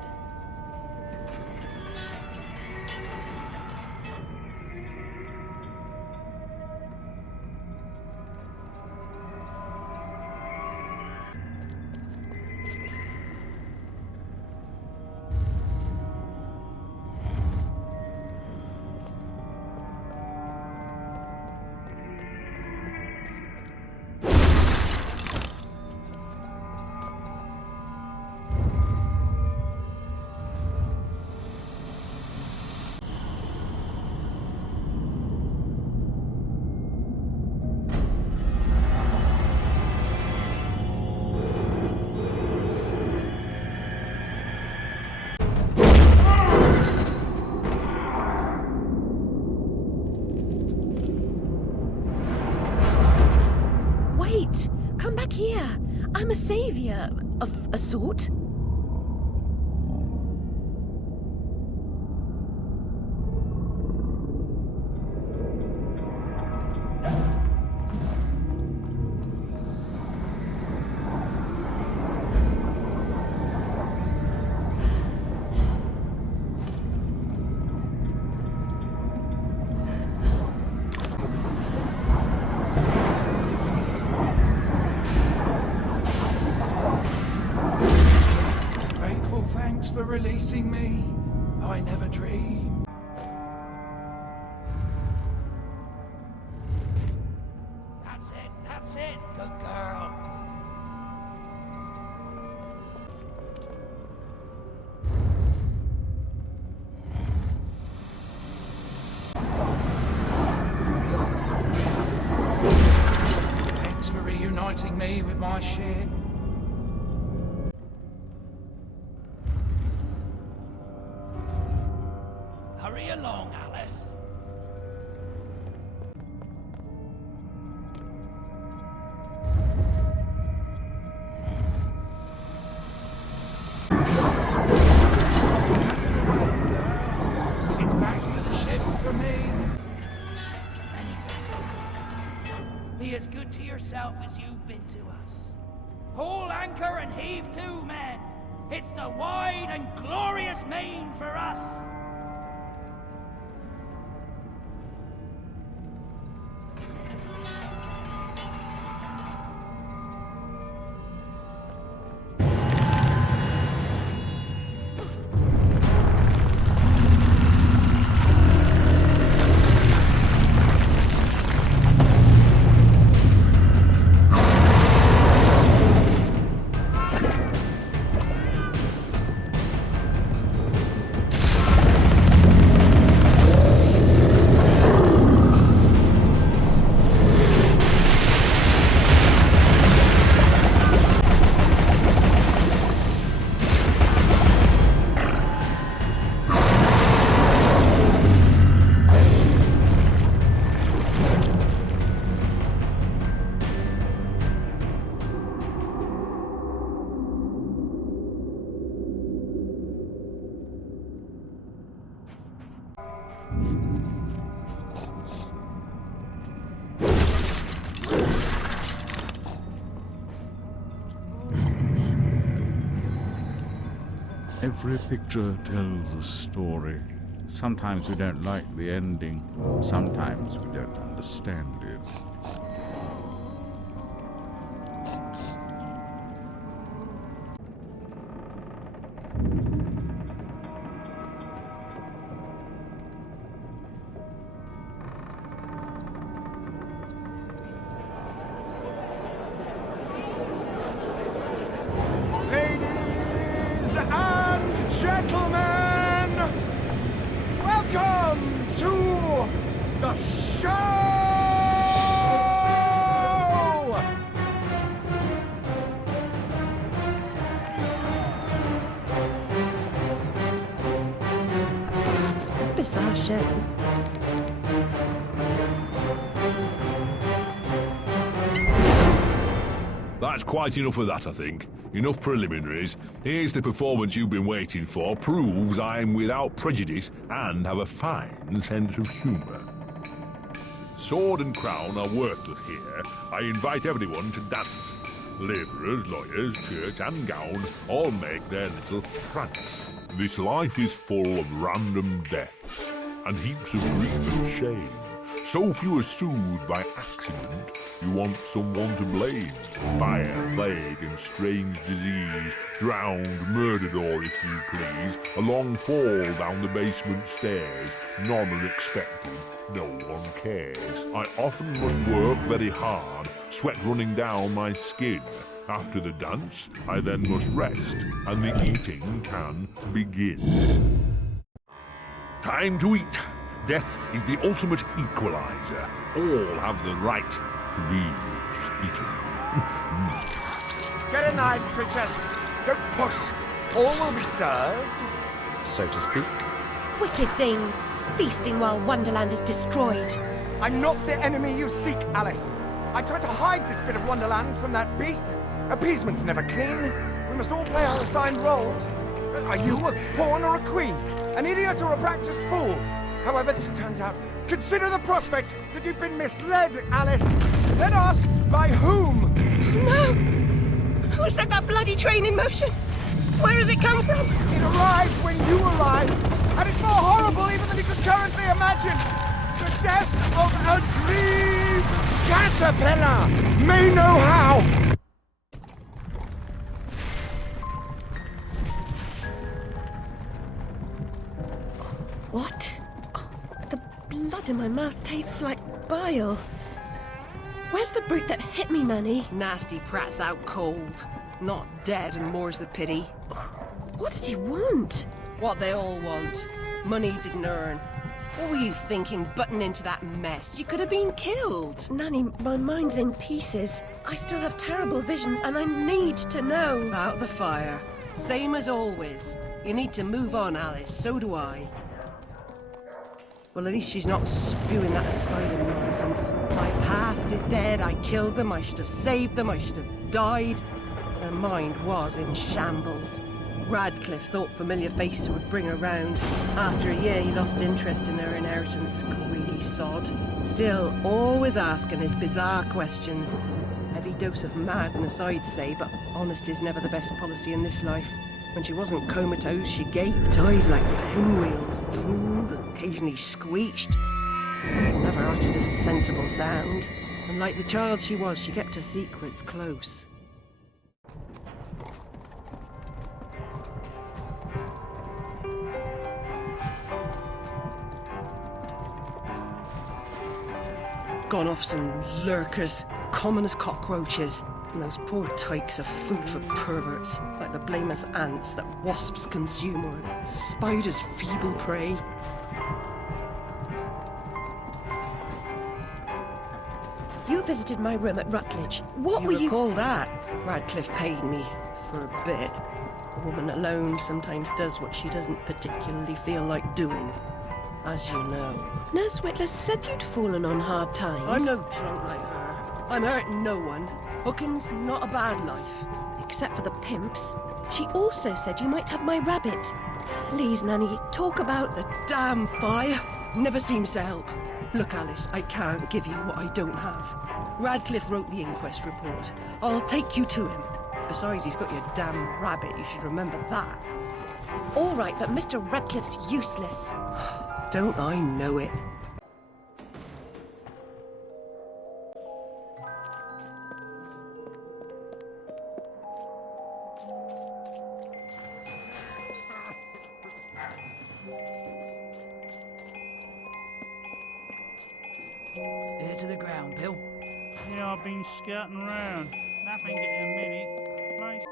Wait! Come back here! I'm a savior of a sort. Thanks for releasing me. I never dreamed. That's it, good girl. Thanks for reuniting me with my ship. Hurry along, Alice. Be as good to yourself as you've been to us. Haul anchor and heave to, men! It's the wide and glorious main for us! Every picture tells a story. Sometimes we don't like the ending. Sometimes we don't understand it. Gentlemen, welcome to the show! Bizarre show. That's quite enough of that, I think. Enough preliminaries. Here's the performance you've been waiting for. Proves I'm without prejudice and have a fine sense of humour. Sword and crown are worthless here. I invite everyone to dance. Labourers, lawyers, church and gown all make their little pranks. This life is full of random deaths and heaps of grief and shame. So few are soothed by accident. You want someone to blame. Fire, plague, and strange disease. Drowned, murdered, or if you please, a long fall down the basement stairs. None are expected, no one cares. I often must work very hard, sweat running down my skin. After the dance, I then must rest, and the eating can begin. Time to eat. Death is the ultimate equalizer. All have the right to be eaten. Get a knife, Princess. Don't push. All will be served, so to speak. Wicked thing. Feasting while Wonderland is destroyed. I'm not the enemy you seek, Alice. I tried to hide this bit of Wonderland from that beast. Appeasement's never clean. We must all play our assigned roles. Are you a pawn or a queen? An idiot or a practiced fool? However this turns out, consider the prospect that you've been misled, Alice. Then ask, by whom? No! Who set that bloody train in motion? Where has it come from? It arrived when you arrived, and it's more horrible even than you could currently imagine. The death of a dream caterpillar may know how. What? The blood in my mouth tastes like bile. Where's the brute that hit me, Nanny? Nasty prat's out cold. Not dead, and more's the pity. What did he want? What they all want. Money he didn't earn. What were you thinking, butting into that mess? You could have been killed. Nanny, my mind's in pieces. I still have terrible visions, and I need to know. Out the fire. Same as always. You need to move on, Alice. So do I. Well, at least she's not spewing that asylum nonsense. My past is dead. I killed them. I should have saved them. I should have died. Her mind was in shambles. Radcliffe thought familiar faces would bring her round. After a year, he lost interest in her inheritance, greedy sod. Still, always asking his bizarre questions. Heavy dose of madness, I'd say, but honesty's never the best policy in this life. When she wasn't comatose, she gaped, eyes like pinwheels, drooled, occasionally screeched. Never uttered a sensible sound. And like the child she was, she kept her secrets close. Gone off some lurkers, common as cockroaches. And those poor tykes are food for perverts, like the blameless ants that wasps consume or spiders' feeble prey. You visited my room at Rutledge. What were you... recall that? Radcliffe paid me for a bit. A woman alone sometimes does what she doesn't particularly feel like doing, as you know. Nurse Whitler said you'd fallen on hard times. I'm no drunk like her. I'm hurting no one. Hooking's not a bad life. Except for the pimps. She also said you might have my rabbit. Please, Nanny, talk about the... Damn fire! Never seems to help. Look, Alice, I can't give you what I don't have. Radcliffe wrote the inquest report. I'll take you to him. Besides, he's got your damn rabbit, you should remember that. All right, but Mr. Radcliffe's useless. Don't I know it? Ear to the ground, Bill. Yeah, I've been scouting around. Nothing getting a minute. Place.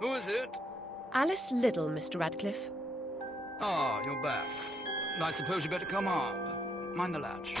Who is it? Alice Liddell, Mr. Radcliffe. Ah, you're back. I suppose you better come up. Mind the latch.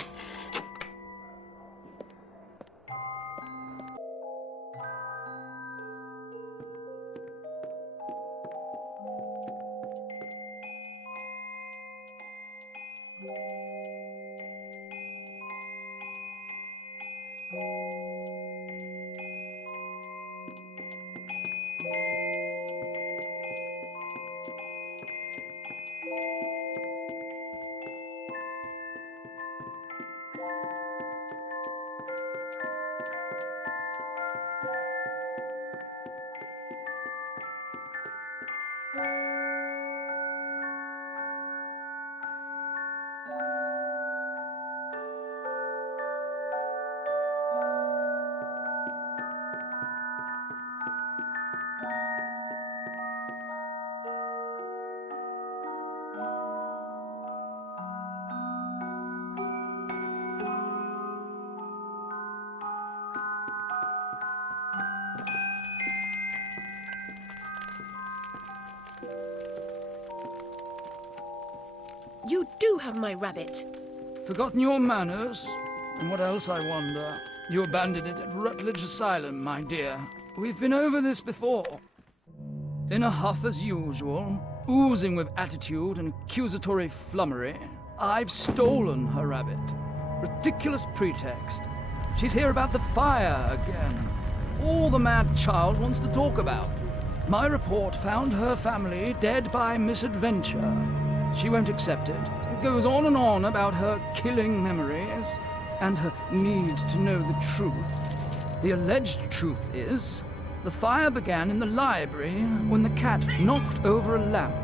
You do have my rabbit. Forgotten your manners? And what else, I wonder? You abandoned it at Rutledge Asylum, my dear. We've been over this before. In a huff as usual, oozing with attitude and accusatory flummery, I've stolen her rabbit. Ridiculous pretext. She's here about the fire again. All the mad child wants to talk about. My report found her family dead by misadventure. She won't accept it. It goes on and on about her killing memories and her need to know the truth. The alleged truth is, the fire began in the library when the cat knocked over a lamp.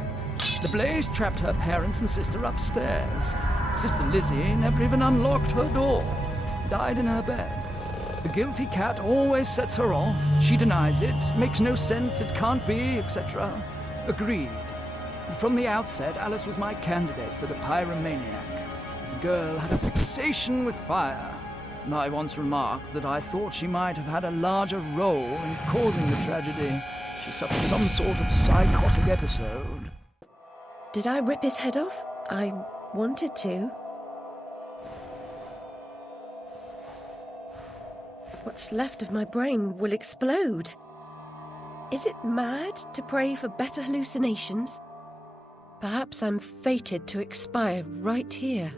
The blaze trapped her parents and sister upstairs. Sister Lizzie never even unlocked her door. Died in her bed. The guilty cat always sets her off. She denies it, makes no sense, it can't be, etc. Agreed. From the outset, Alice was my candidate for the pyromaniac. The girl had a fixation with fire. And I once remarked that I thought she might have had a larger role in causing the tragedy. She suffered some sort of psychotic episode. Did I rip his head off? I wanted to. What's left of my brain will explode. Is it mad to pray for better hallucinations? Perhaps I'm fated to expire right here.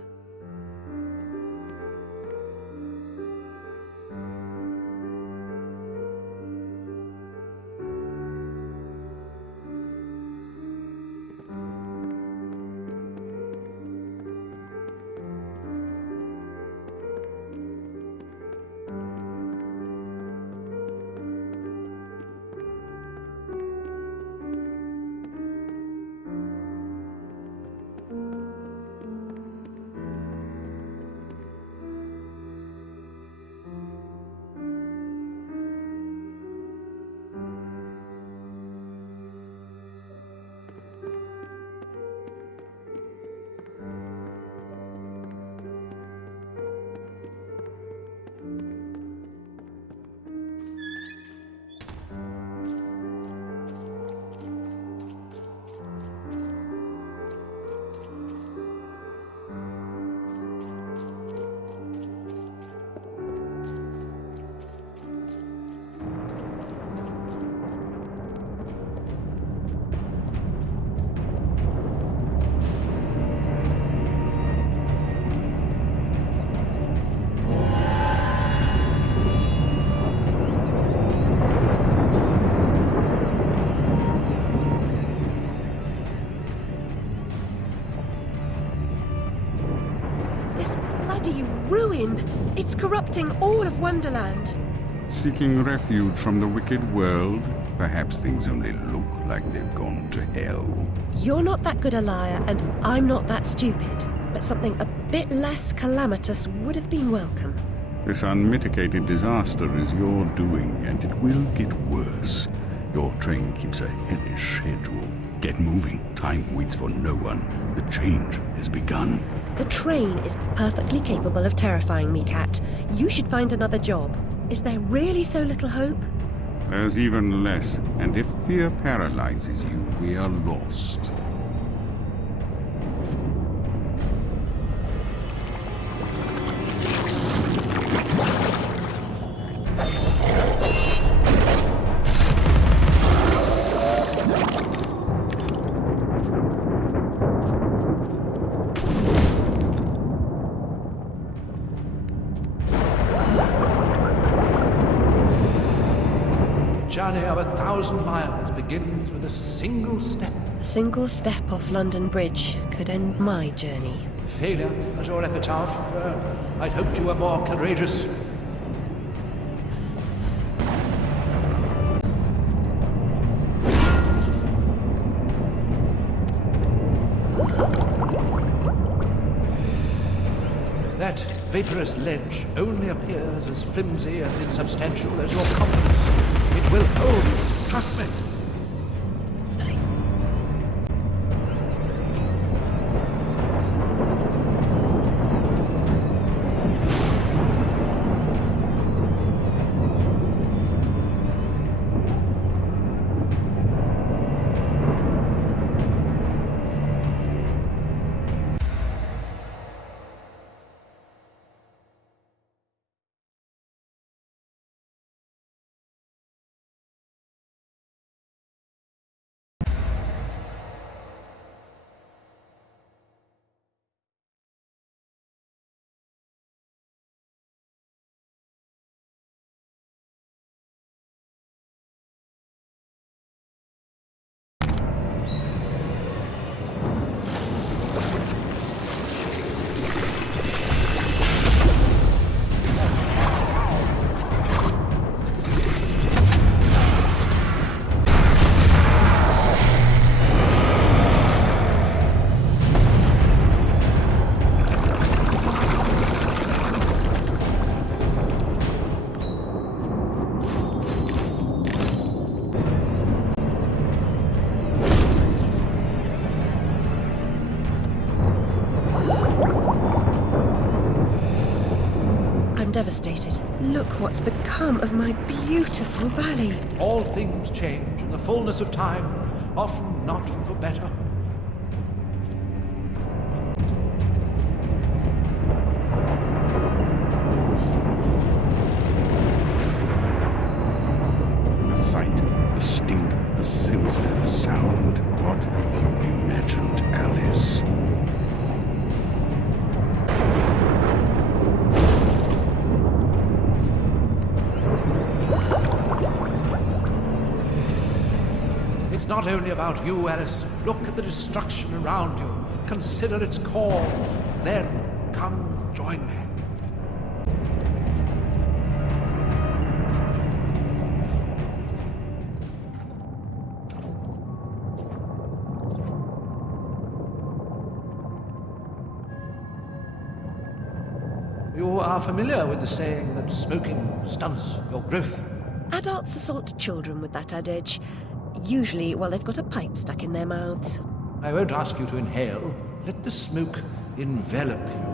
It's corrupting all of Wonderland. Seeking refuge from the wicked world? Perhaps things only look like they've gone to hell. You're not that good a liar, and I'm not that stupid. But something a bit less calamitous would have been welcome. This unmitigated disaster is your doing, and it will get worse. Your train keeps a hellish schedule. Get moving. Time waits for no one. The change has begun. The train is perfectly capable of terrifying me, Cat. You should find another job. Is there really so little hope? There's even less, and if fear paralyzes you, we are lost. Journey of 1,000 miles begins with a single step. A single step off London Bridge could end my journey. Failure as your epitaph? Well, I'd hoped you were more courageous. That vaporous ledge only appears as flimsy and insubstantial as your confidence. It will hold you, trust me. Devastated. Look what's become of my beautiful valley. All things change in the fullness of time, often not for better. The sight, the stink, the sinister sound. What have you imagined, Alice? It's not only about you, Alice. Look at the destruction around you. Consider its call. Then come join me. You are familiar with the saying that smoking stunts your growth. Adults assault children with that adage. Usually while they've got a pipe stuck in their mouths. I won't ask you to inhale. Let the smoke envelop you.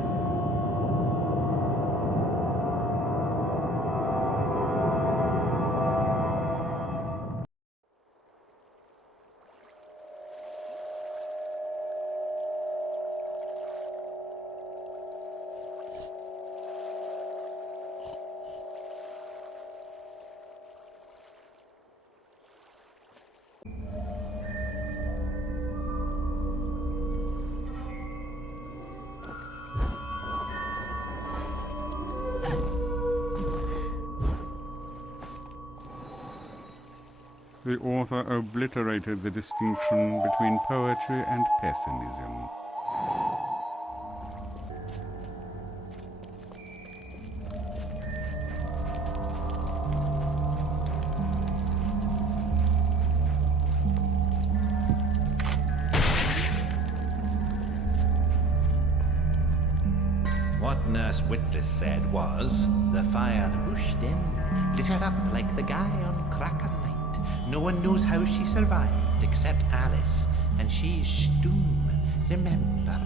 The author obliterated the distinction between poetry and pessimism. What Nurse Witless said was, the fire rushed in, lit her up like the guy on Cracker Night. No one knows how she survived except Alice, and she's stumm, remember.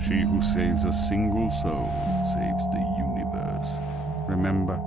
She who saves a single soul saves the universe. Remember?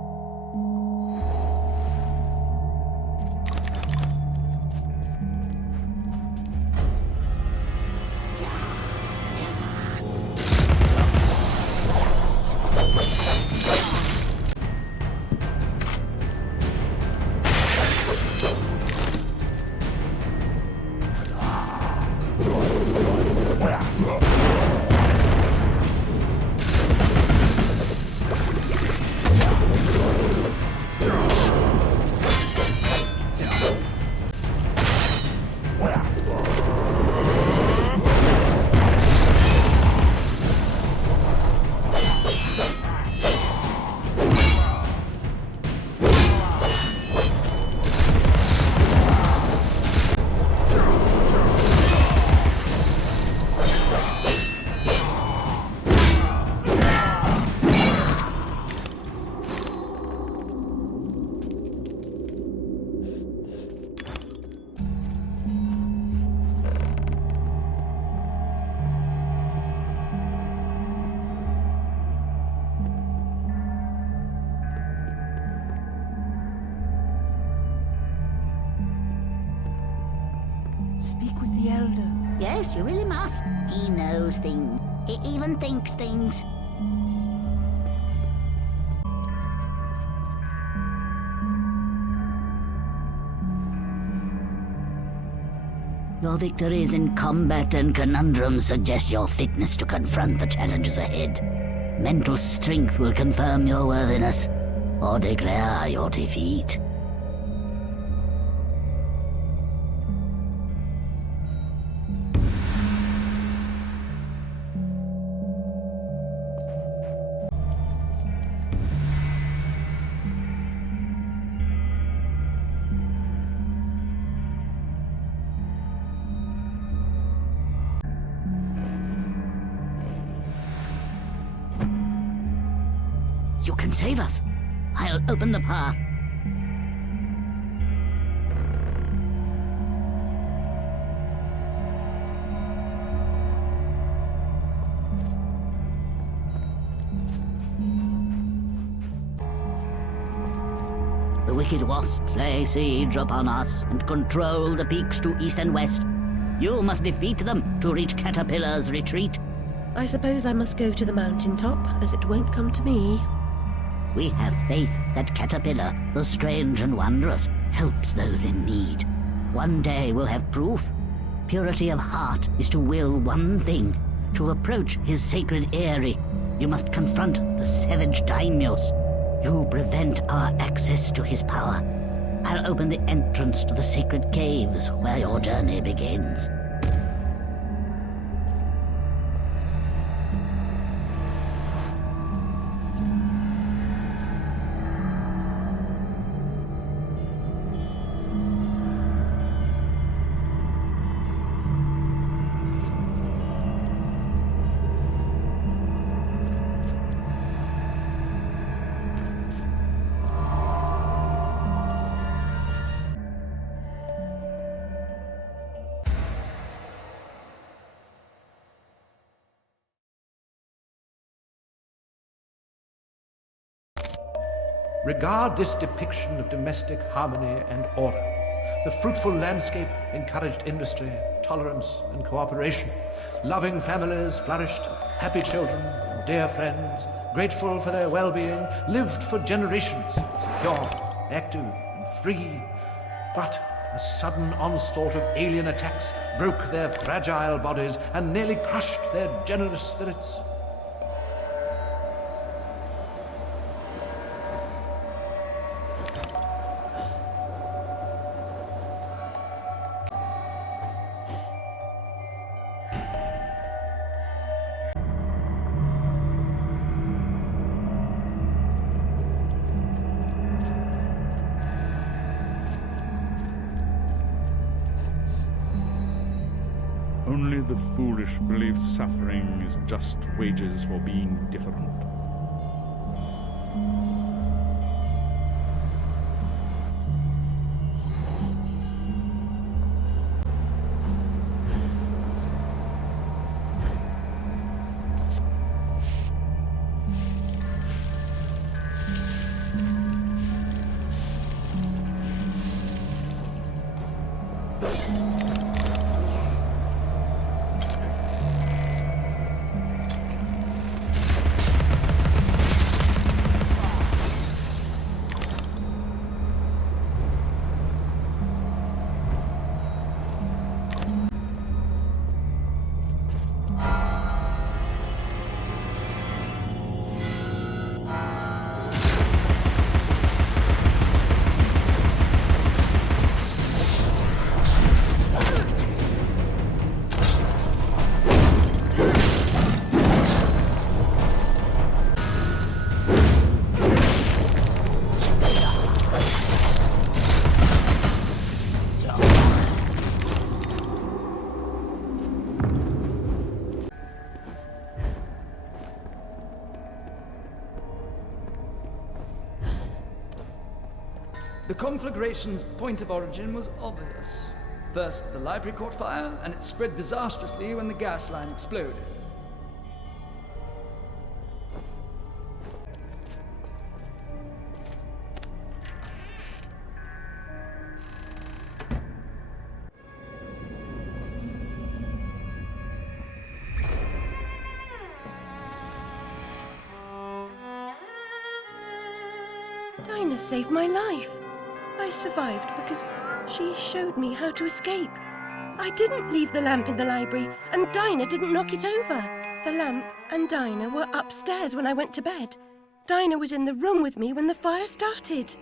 Speak with the Elder. Yes, you really must. He knows things. He even thinks things. Your victories in combat and conundrums suggest your fitness to confront the challenges ahead. Mental strength will confirm your worthiness, or declare your defeat. You can save us. I'll open the path. The wicked wasps lay siege upon us and control the peaks to east and west. You must defeat them to reach Caterpillar's retreat. I suppose I must go to the mountaintop, as it won't come to me. We have faith that Caterpillar, the strange and wondrous, helps those in need. One day we'll have proof. Purity of heart is to will one thing, to approach his sacred eyrie. You must confront the savage daimyos. You prevent our access to his power. I'll open the entrance to the sacred caves where your journey begins. Regard this depiction of domestic harmony and order. The fruitful landscape encouraged industry, tolerance and cooperation. Loving families flourished, happy children and dear friends, grateful for their well-being, lived for generations, pure, active and free. But a sudden onslaught of alien attacks broke their fragile bodies and nearly crushed their generous spirits. Only the foolish believe suffering is just wages for being different. The conflagration's point of origin was obvious. First, the library caught fire, and it spread disastrously when the gas line exploded. Dinah saved my life. I survived because she showed me how to escape. I didn't leave the lamp in the library, and Dinah didn't knock it over. The lamp and Dinah were upstairs when I went to bed. Dinah was in the room with me when the fire started.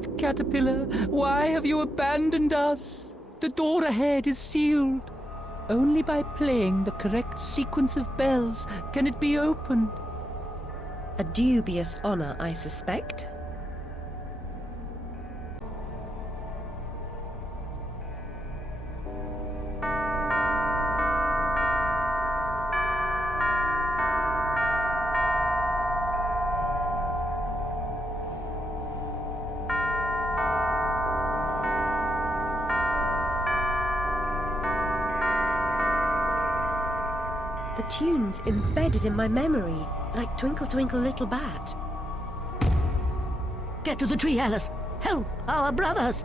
great caterpillar, why have you abandoned us? The door ahead is sealed. Only by playing the correct sequence of bells can it be opened. A dubious honor, I suspect. The tune's embedded in my memory, like Twinkle Twinkle Little Bat. Get to the tree, Alice! Help our brothers!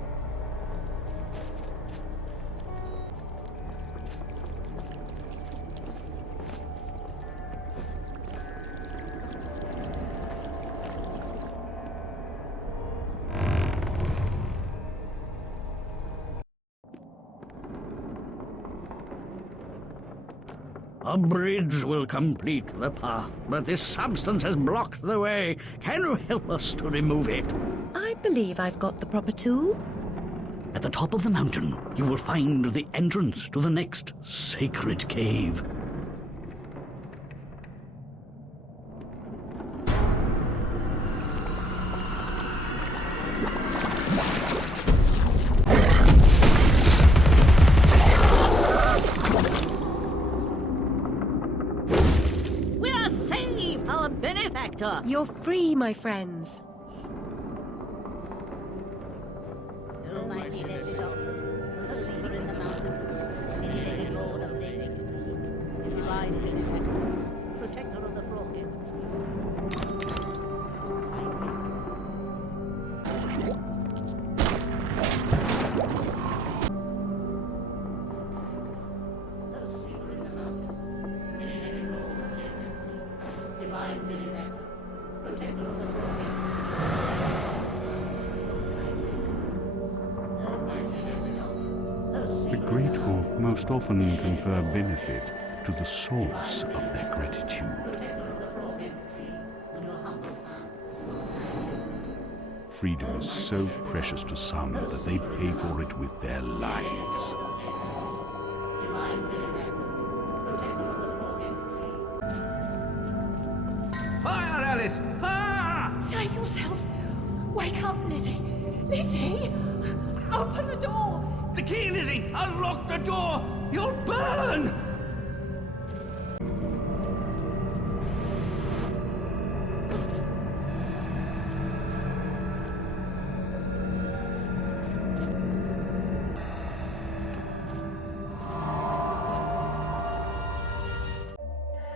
A bridge will complete the path, but this substance has blocked the way. Can you help us to remove it? I believe I've got the proper tool. At the top of the mountain, you will find the entrance to the next sacred cave. You're free, my friends. Almighty Levidoc, the sleeper in the mountain, many-legged lord of Lake, divine benefactor, protector of the frog-gift The grateful most often confer benefit to the source of their gratitude. Freedom is so precious to some that they pay for it with their lives. Fire, Alice! Fire! Save yourself! Wake up, Lizzie! Lizzie! Open the door! The key, Lizzie! Unlock the door! You'll burn!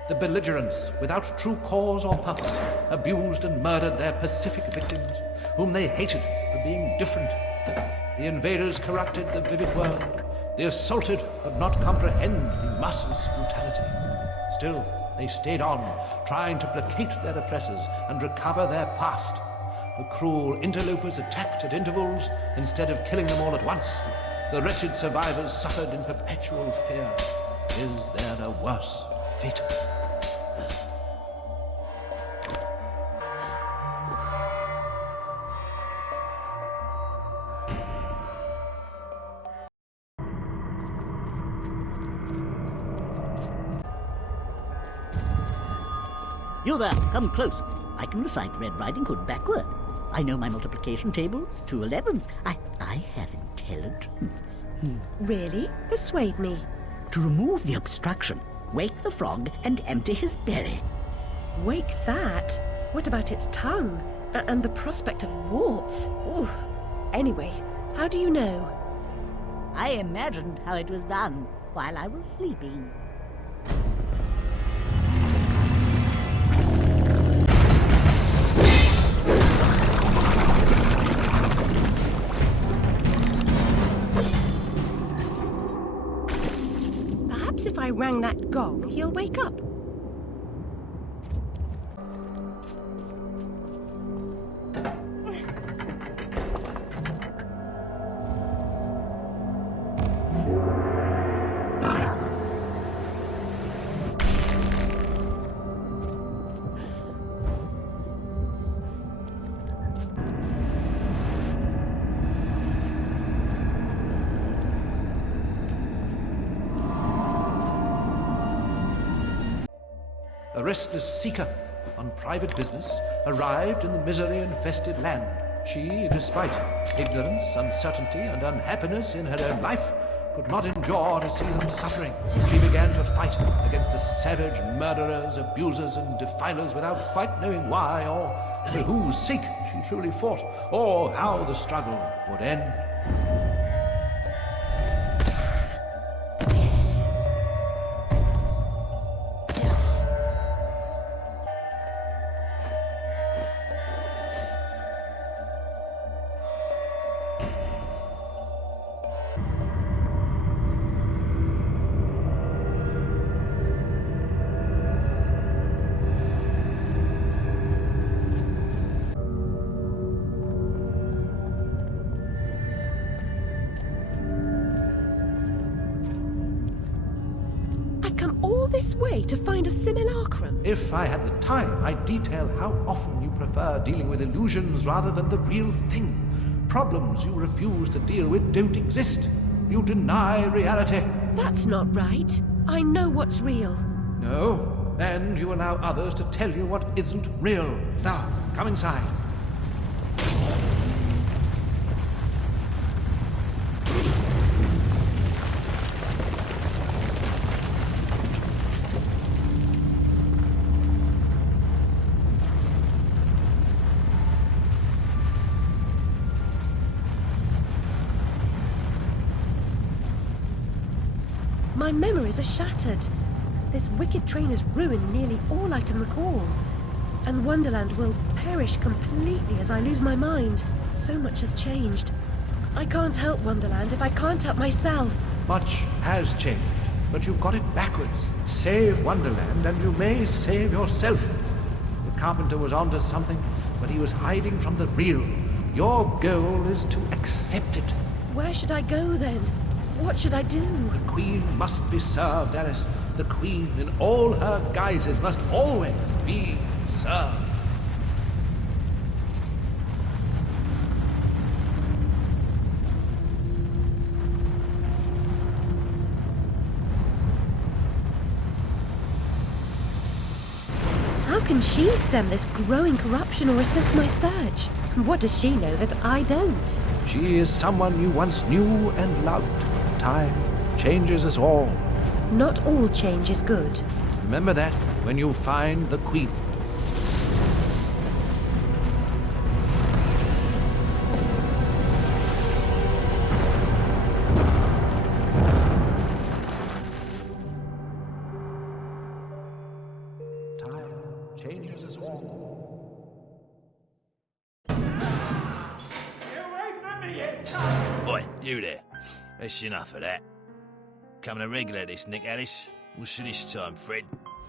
The belligerents, without true cause or purpose, abused and murdered their pacific victims, whom they hated for being different. The invaders corrupted the vivid world. The assaulted could not comprehend the masses' brutality. Still, they stayed on, trying to placate their oppressors and recover their past. The cruel interlopers attacked at intervals instead of killing them all at once. The wretched survivors suffered in perpetual fear. Is there a worse fate? You there, come close. I can recite Red Riding Hood backward. I know my multiplication tables, 2 11s. I have intelligence. Really? Persuade me. To remove the obstruction, wake the frog and empty his belly. Wake that? What about its tongue? And the prospect of warts? Ooh. Anyway, how do you know? I imagined how it was done while I was sleeping. Perhaps if I rang that gong, he'll wake up. restless seeker on private business, arrived in the misery-infested land. She, despite ignorance, uncertainty, and unhappiness in her own life, could not endure to see them suffering. She began to fight against the savage murderers, abusers, and defilers without quite knowing why or for whose sake she truly fought, or how the struggle would end. This way to find a simulacrum? If I had the time, I'd detail how often you prefer dealing with illusions rather than the real thing. Problems you refuse to deal with don't exist. You deny reality. That's not right. I know what's real. No, and you allow others to tell you what isn't real. Now, come inside. My memories are shattered. This wicked train has ruined nearly all I can recall. And Wonderland will perish completely as I lose my mind. So much has changed. I can't help Wonderland if I can't help myself. Much has changed, but you've got it backwards. Save Wonderland and you may save yourself. The carpenter was onto something, but he was hiding from the real. Your goal is to accept it. Where should I go then? What should I do? The Queen must be served, Alice. The Queen, in all her guises, must always be served. How can she stem this growing corruption or assess my search? What does she know that I don't? She is someone you once knew and loved. Time changes us all. Not all change is good. Remember that when you find the Queen. Time changes us all. Oi, you there. That's enough of that. Coming a regular this, Nick Alice. What's this time, Fred?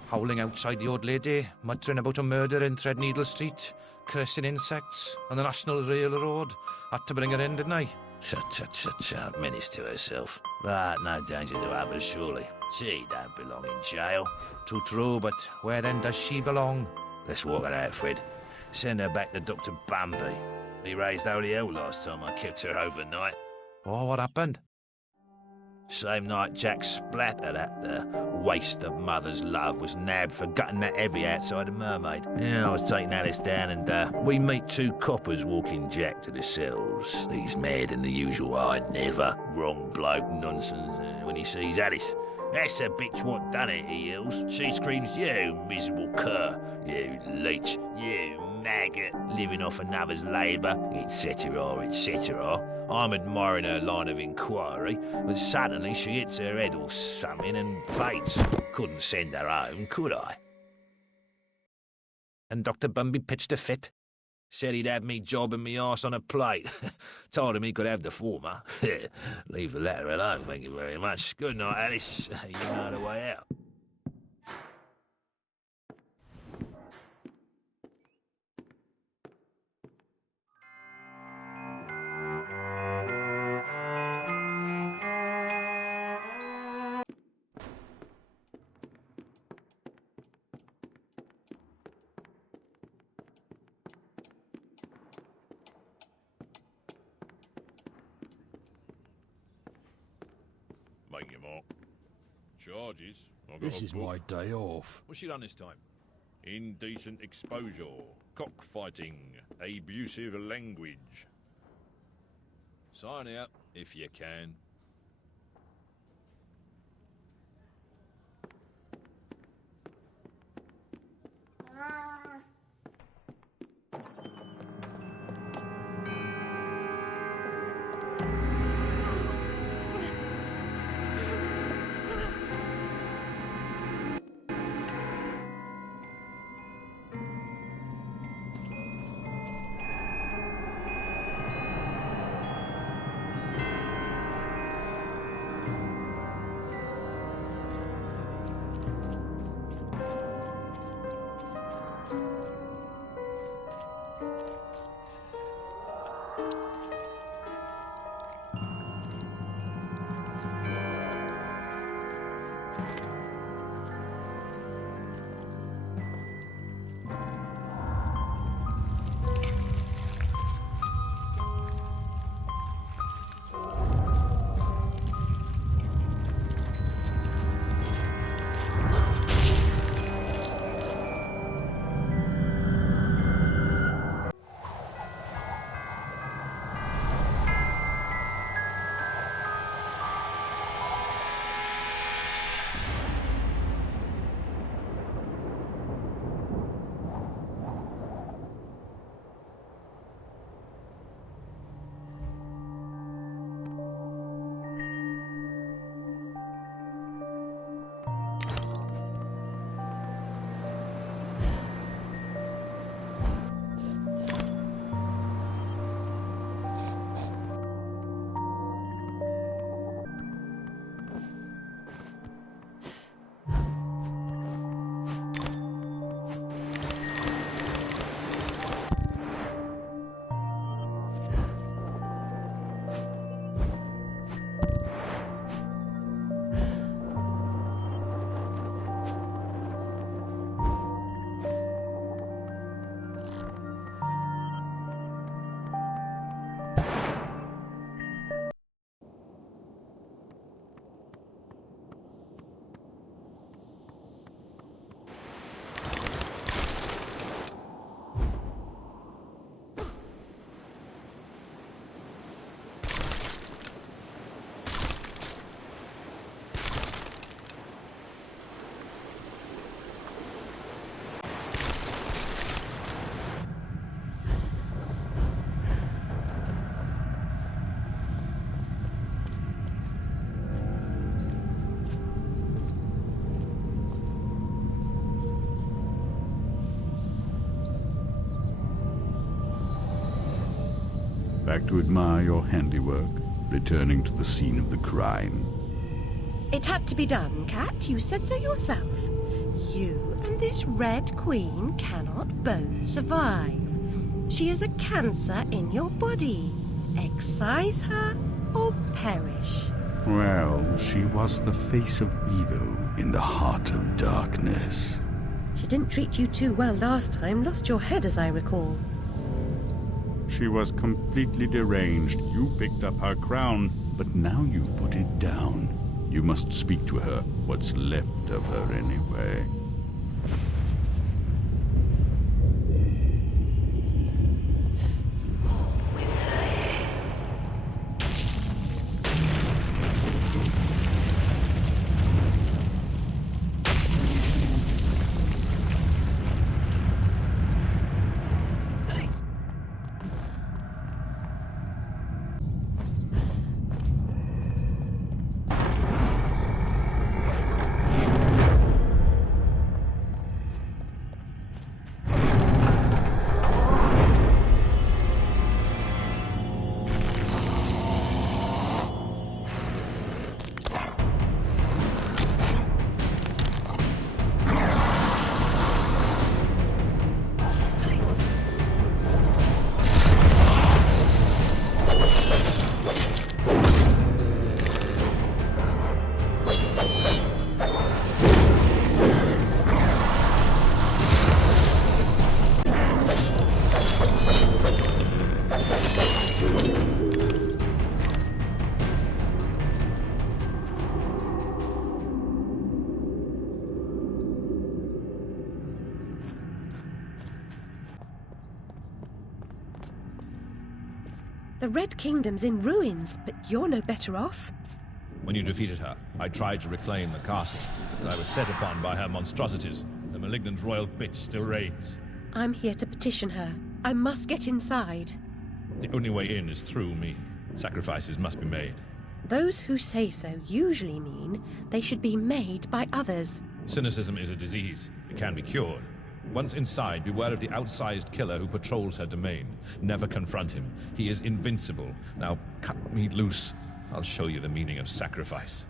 Howling outside the old lady, muttering about a murder in Threadneedle Street, cursing insects on the National Railroad. Had to bring her in, didn't I? Shut, menace to herself. But no danger to others, surely. She don't belong in jail. Too true, but where then does she belong? Let's walk her out, Fred. Send her back to Dr. Bambi. He raised holy hell last time I kept her overnight. Oh, what happened? Same night Jack Splatter, that waste of mother's love, was nabbed for gutting that heavy outside a mermaid. Yeah, I was taking Alice down and we meet two coppers walking Jack to the cells. He's mad than the usual I never. Wrong bloke nonsense when he sees Alice. That's the bitch what done it, he yells. She screams, you miserable cur, you leech, you maggot, living off another's labour, etc., etc. I'm admiring her line of inquiry, but suddenly she hits her head or something and faints. Couldn't send her home, could I? And Dr. Bumby pitched a fit. Said he'd have me jobbing me arse on a plate. Told him he could have the former. Leave the latter alone, thank you very much. Good night, Alice. You know the way out. Make your mark. Charges. This is my day off. What's she done this time? indecent exposure, cockfighting, abusive language. Sign out if you can. Back to admire your handiwork, returning to the scene of the crime. It had to be done, Cat. You said so yourself. You and this Red Queen cannot both survive. She is a cancer in your body. Excise her or perish. Well, she was the face of evil in the heart of darkness. She didn't treat you too well last time. Lost your head, as I recall. She was completely deranged. You picked up her crown, but now you've put it down. You must speak to her. What's left of her, anyway? The Red Kingdom's in ruins, but you're no better off. When you defeated her, I tried to reclaim the castle, but I was set upon by her monstrosities. The malignant royal bitch still reigns. I'm here to petition her. I must get inside. The only way in is through me. Sacrifices must be made. Those who say so usually mean they should be made by others. Cynicism is a disease. It can be cured. Once inside, beware of the outsized killer who patrols her domain. Never confront him. He is invincible. Now cut me loose. I'll show you the meaning of sacrifice.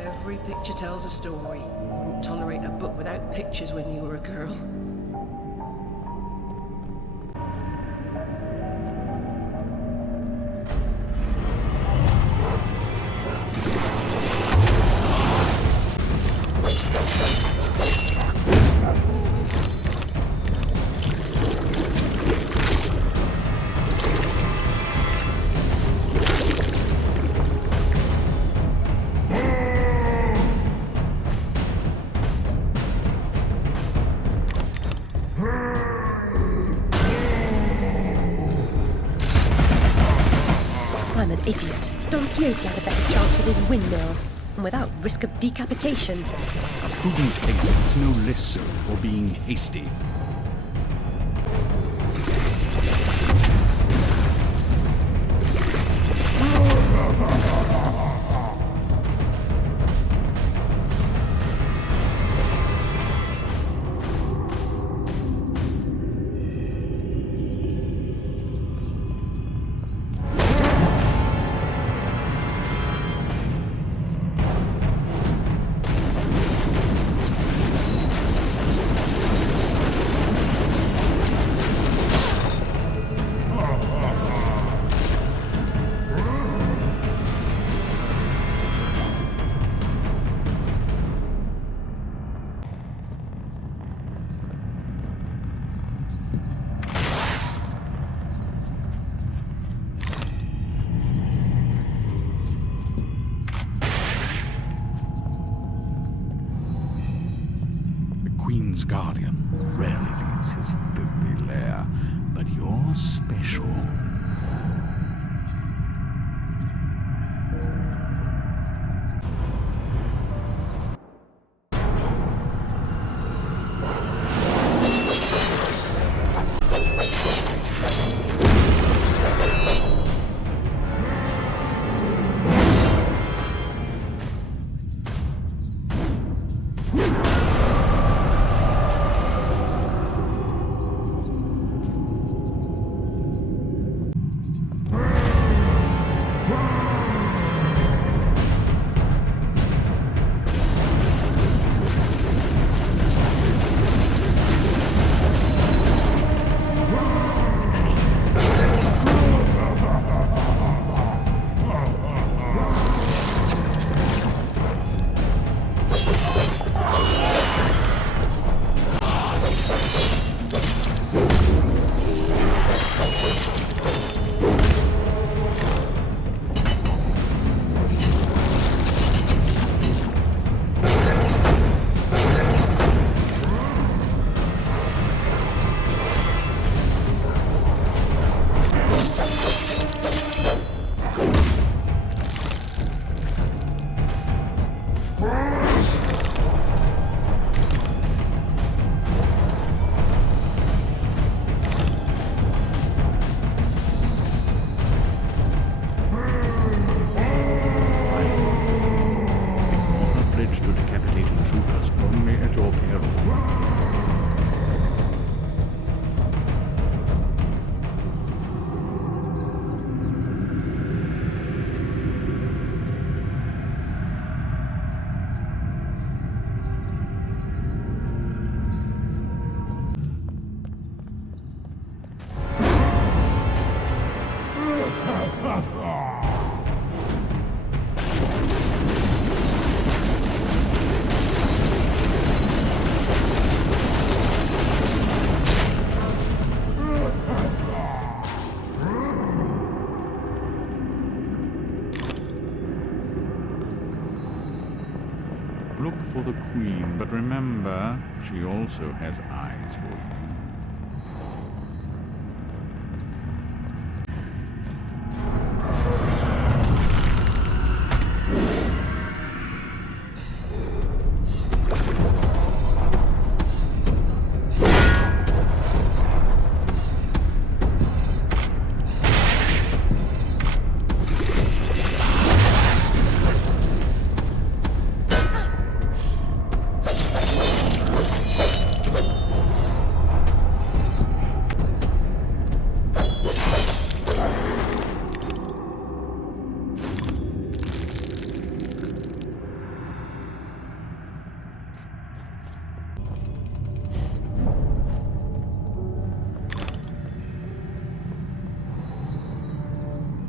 Every picture tells a story. Couldn't tolerate a book without pictures when you were a girl. I'm an idiot. Don Quixote had a better chance with his windmills, and without risk of decapitation. A prudent exit, no less so for being hasty. Queen's guardian rarely leaves his filthy lair, but you're special. look for the Queen, but remember, she also has eyes for you.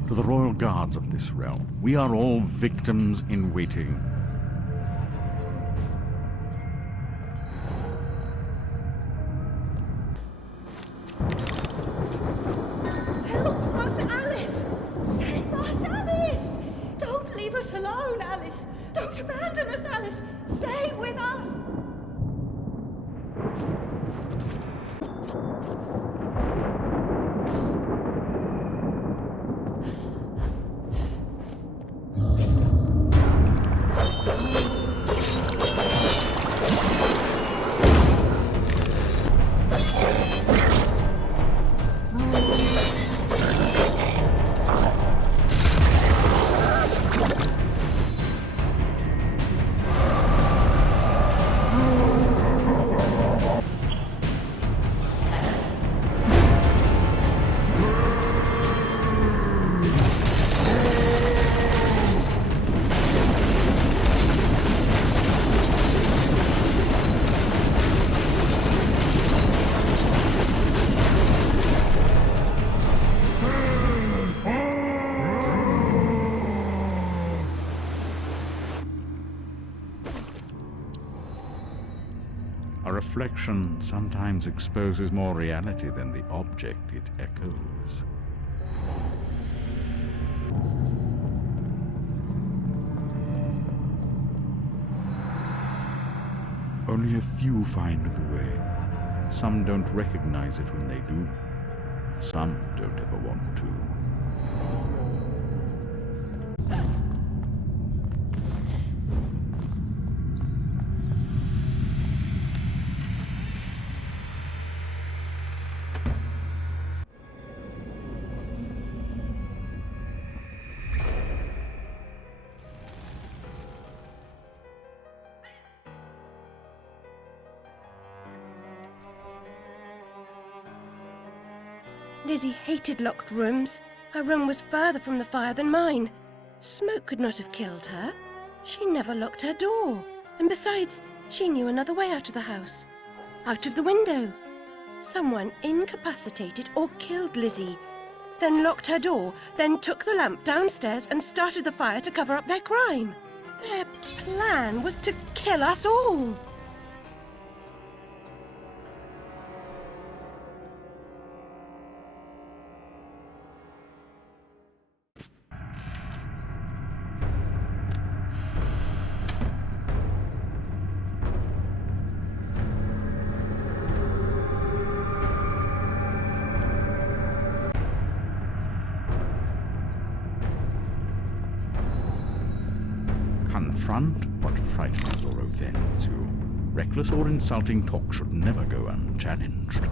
To the royal guards of this realm, we are all victims in waiting. Help us, Alice! Save us, Alice! Don't leave us alone, Alice! Don't abandon us, Alice! Stay with us! A reflection sometimes exposes more reality than the object it echoes. Only a few find the way. Some don't recognize it when they do. Some don't ever want to. Lizzie hated locked rooms. Her room was further from the fire than mine. Smoke could not have killed her. She never locked her door. And besides, she knew another way out of the house. Out of the window. Someone incapacitated or killed Lizzie, then locked her door, then took the lamp downstairs and started the fire to cover up their crime. Their plan was to kill us all. Confront what frightens or offends you. Reckless or insulting talk should never go unchallenged.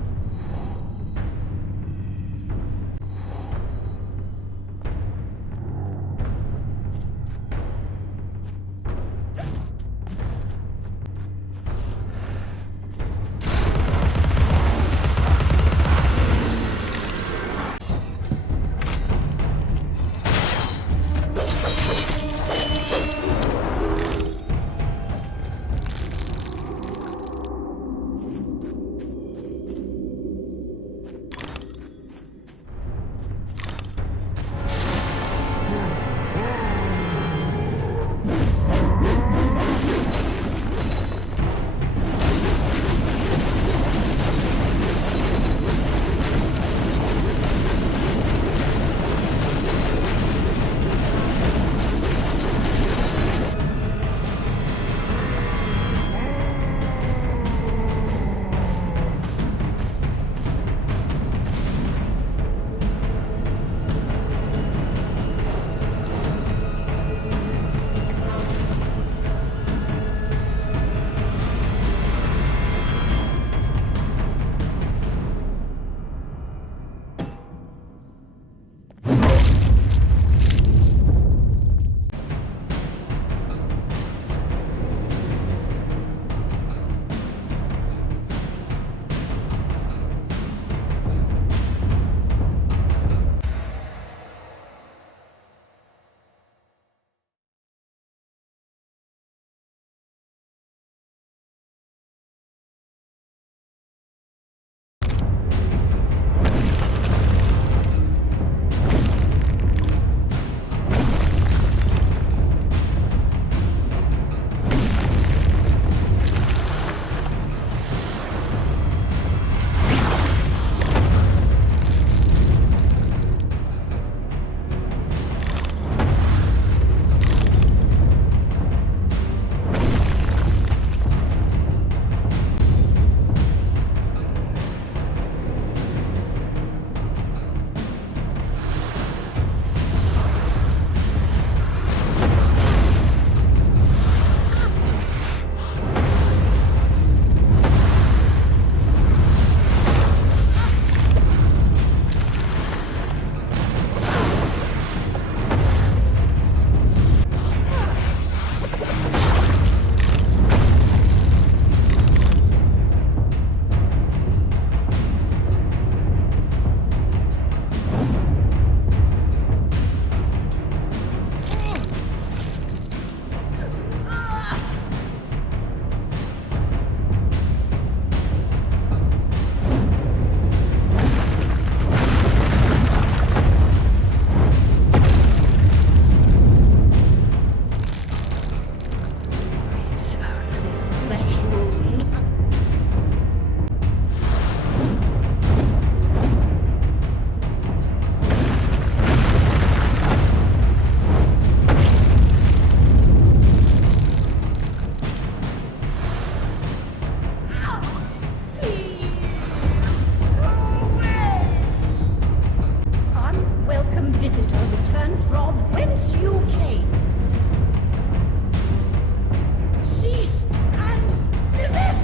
Alice, you claim. Cease and desist!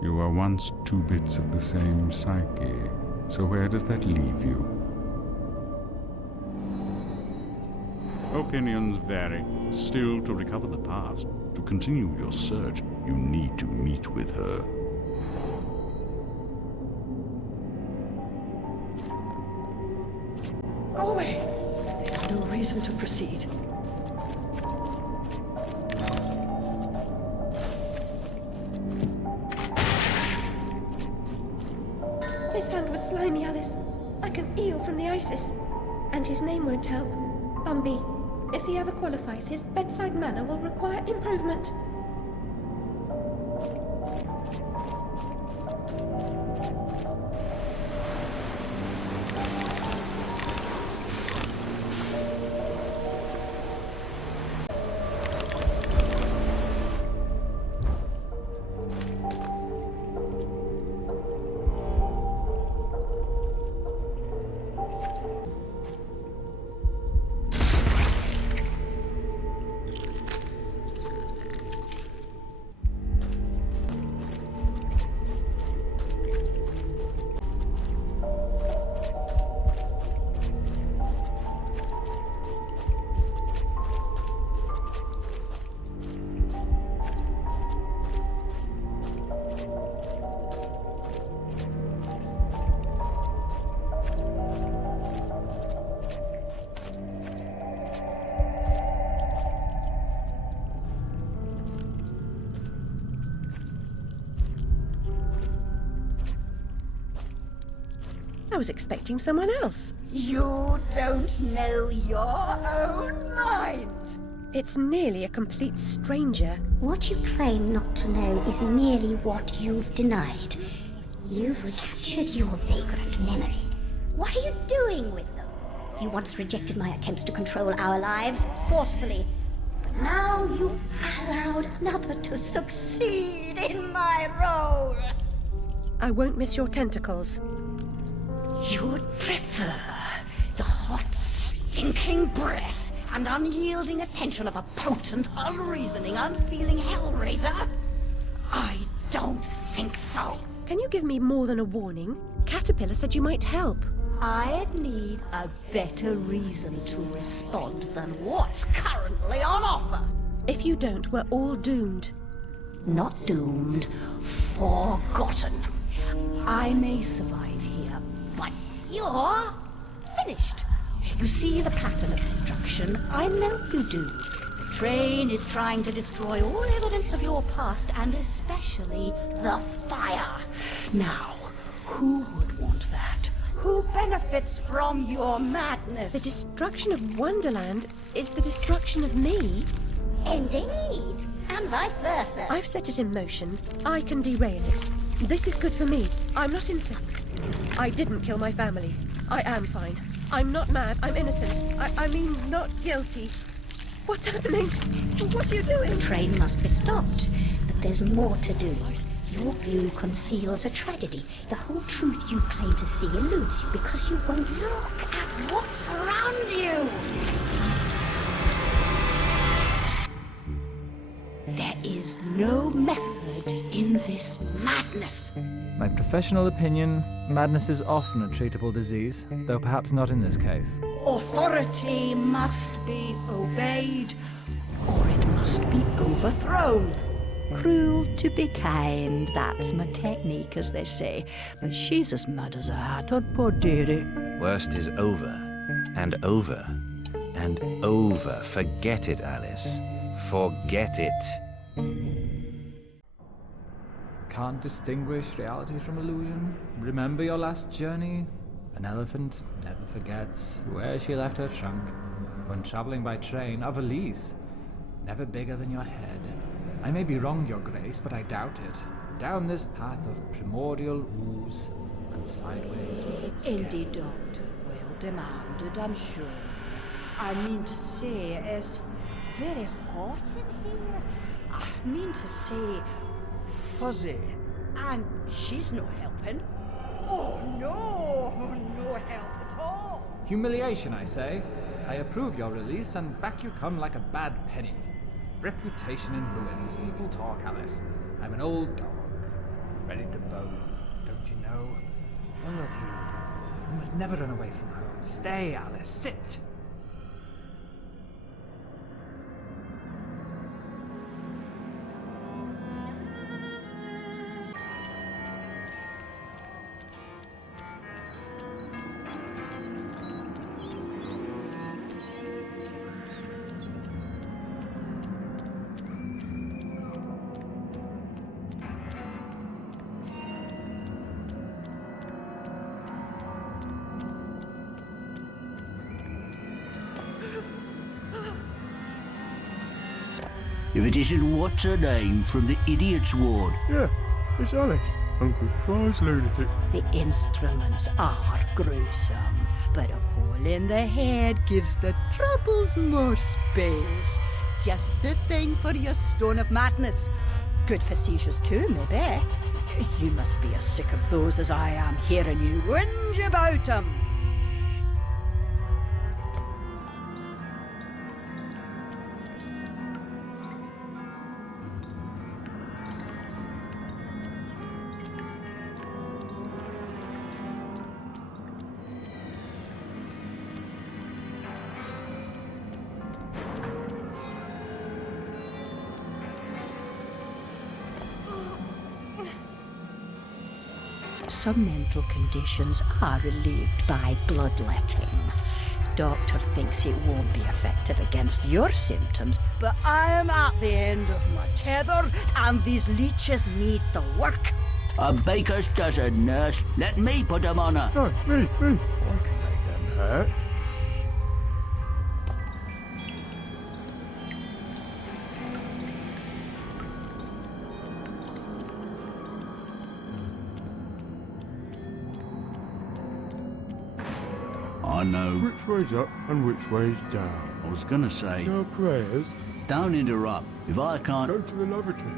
You were once two bits of the same psyche, so where does that leave you? Opinions vary. Still, to recover the past, to continue your search, you need to meet with her. Go away! There's no reason to proceed. His hand was slimy, Alice. Like an eel from the Isis. And his name won't help. Bumby. If he ever qualifies, his bedside manner will require improvement. I was expecting someone else. You don't know your own mind! It's nearly a complete stranger. What you claim not to know is merely what you've denied. You've recaptured your vagrant memories. What are you doing with them? You once rejected my attempts to control our lives forcefully. But now you've allowed another to succeed in my role. I won't miss your tentacles. You'd prefer the hot, stinking breath and unyielding attention of a potent, unreasoning, unfeeling hellraiser? I don't think so. Can you give me more than a warning? Caterpillar said you might help. I'd need a better reason to respond than what's currently on offer. If you don't, we're all doomed. Not doomed, forgotten. I may survive here, but you're finished. You see the pattern of destruction? I know you do. The train is trying to destroy all evidence of your past, and especially the fire. Now, who would want that? Who benefits from your madness? The destruction of Wonderland is the destruction of me. Indeed, and vice versa. I've set it in motion. I can derail it. This is good for me. I'm not innocent. I didn't kill my family. I am fine. I'm not mad. I'm innocent. I mean, not guilty. What's happening? What are you doing? The train must be stopped, but there's more to do. Your view conceals a tragedy. The whole truth you claim to see eludes you because you won't look at what's around you. There is no method in this madness. My professional opinion, madness is often a treatable disease, though perhaps not in this case. Authority must be obeyed, or it must be overthrown. Cruel to be kind, that's my technique, as they say. But she's as mad as a hatter, poor dearie. Worst is over, and over, and over. Forget it, Alice. Forget it. Can't distinguish reality from illusion? Remember your last journey? An elephant never forgets where she left her trunk. When travelling by train, a valise, never bigger than your head. I may be wrong, Your Grace, but I doubt it. Down this path of primordial ooze and sideways. Indeed, Doctor. Well demanded, I'm sure. I mean to say, it's very hot in here. I mean to say, fuzzy. And she's no helping. Oh, no! No help at all! Humiliation, I say. I approve your release, and back you come like a bad penny. Reputation in ruins. People talk, Alice. I'm an old dog, ready to bone, don't you know? Loyalty. You must never run away from home. Stay, Alice. Sit. If it isn't what's her name from the idiot's ward. Yeah, it's Alice, Uncle Surprise lunatic. The instruments are gruesome, but a hole in the head gives the troubles more space. Just the thing for your stone of madness. Good for seizures too, maybe. You must be as sick of those as I am hearing you whinge about them. Some mental conditions are relieved by bloodletting. Doctor thinks it won't be effective against your symptoms, but I am at the end of my tether, and these leeches need the work. A baker's dozen, nurse. Let me put them on her. No, me. I can make them hurt. I know. Which way's up and which way's down? I was gonna say. No prayers? Don't interrupt. If I can't. Go to the lavatory.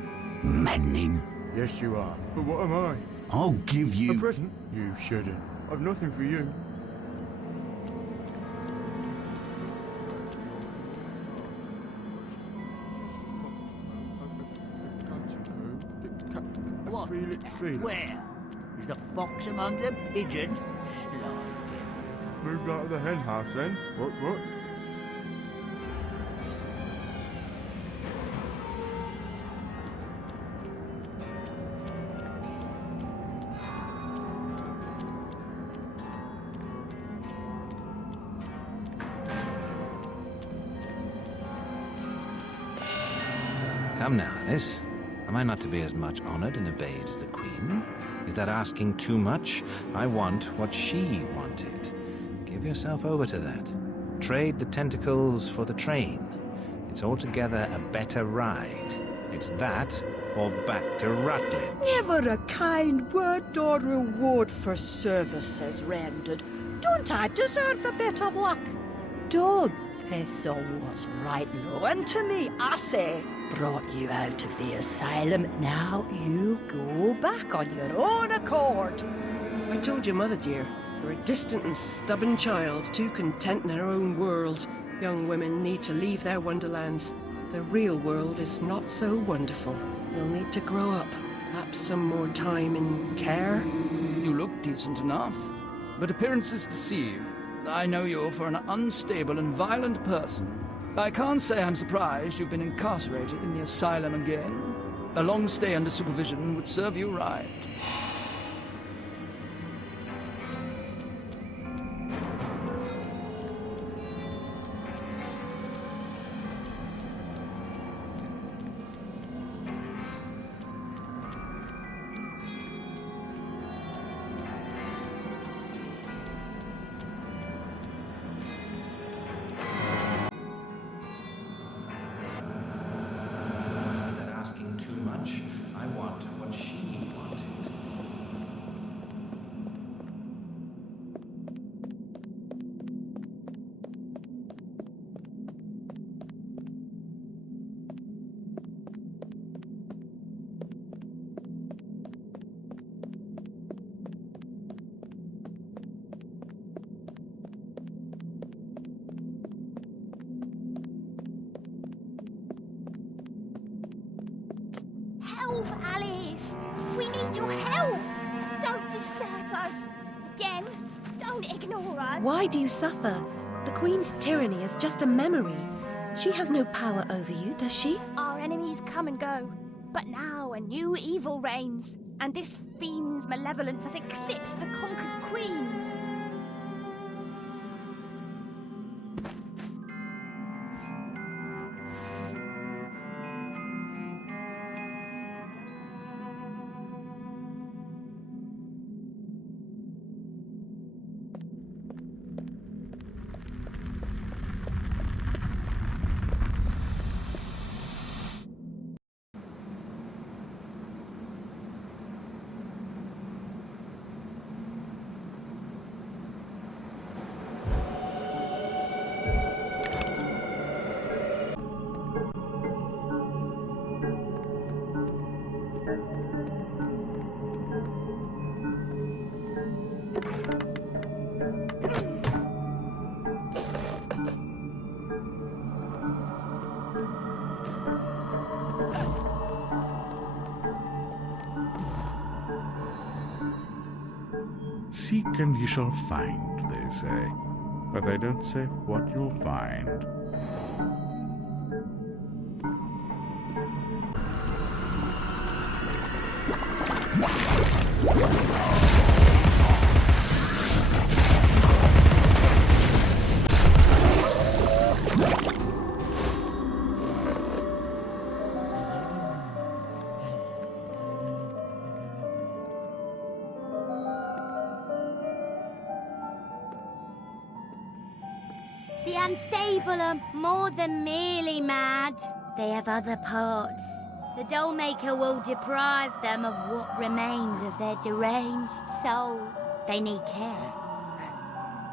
Maddening. Yes, you are. But what am I? I'll give you. A present? You shouldn't. I've nothing for you. What? Feel it. Where? Is the fox among the pigeons? Slide. Moved out of the hen house then? What? Come now, Alice. Am I not to be as much honoured and obeyed as the Queen? Is that asking too much? I want what she wanted. Give yourself over to that. Trade the tentacles for the train. It's altogether a better ride. It's that or back to Rutledge. Never a kind word or reward for services rendered. Don't I deserve a bit of luck? Don't piss on what's right known to me, I say. Brought you out of the asylum, now you go back on your own accord. I told your mother, dear. You're a distant and stubborn child, too content in her own world. Young women need to leave their wonderlands. The real world is not so wonderful. You'll need to grow up. Perhaps some more time in care. You look decent enough, but appearances deceive. I know you for an unstable and violent person. I can't say I'm surprised you've been incarcerated in the asylum again. A long stay under supervision would serve you right. again. Don't ignore us. Why do you suffer? The Queen's tyranny is just a memory. She has no power over you, does she? Our enemies come and go, but now a new evil reigns, and this fiend's malevolence has eclipsed the conquered queens. Seek and ye shall find, they say. But they don't say what you'll find. The unstable are more than merely mad. They have other parts. The doll maker will deprive them of what remains of their deranged souls. They need care.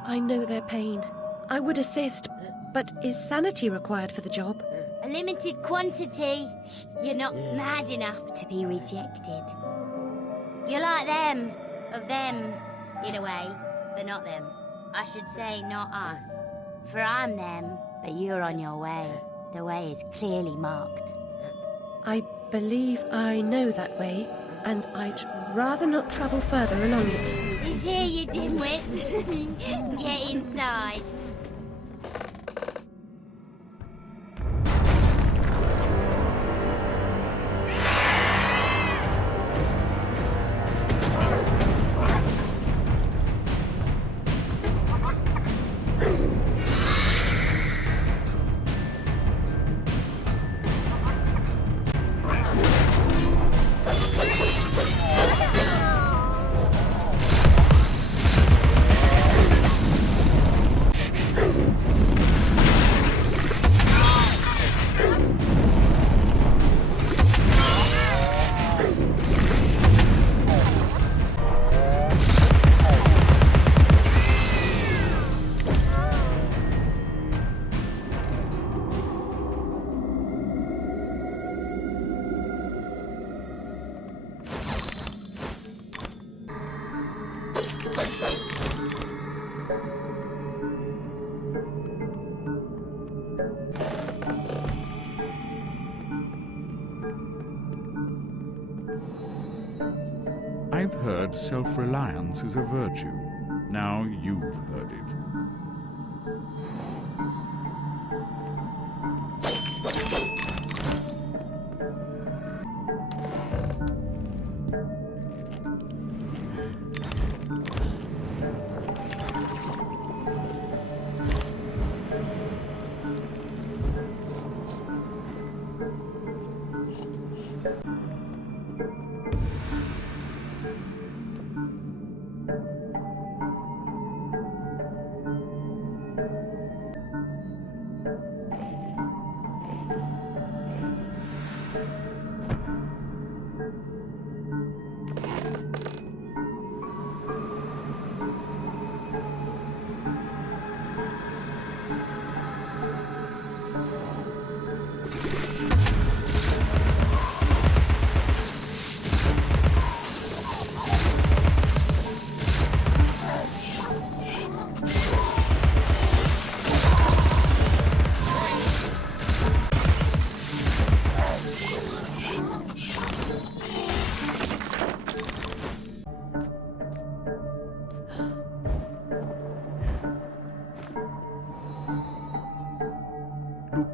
I know their pain. I would assist, but is sanity required for the job? A limited quantity. You're not mad enough to be rejected. You're like them. Of them, in a way, but not them. I should say not us. For I'm them, but you're on your way. The way is clearly marked. I believe I know that way, and I'd rather not travel further along it. Is here, you dimwit. Get inside. I've heard self-reliance is a virtue. Now you've heard it.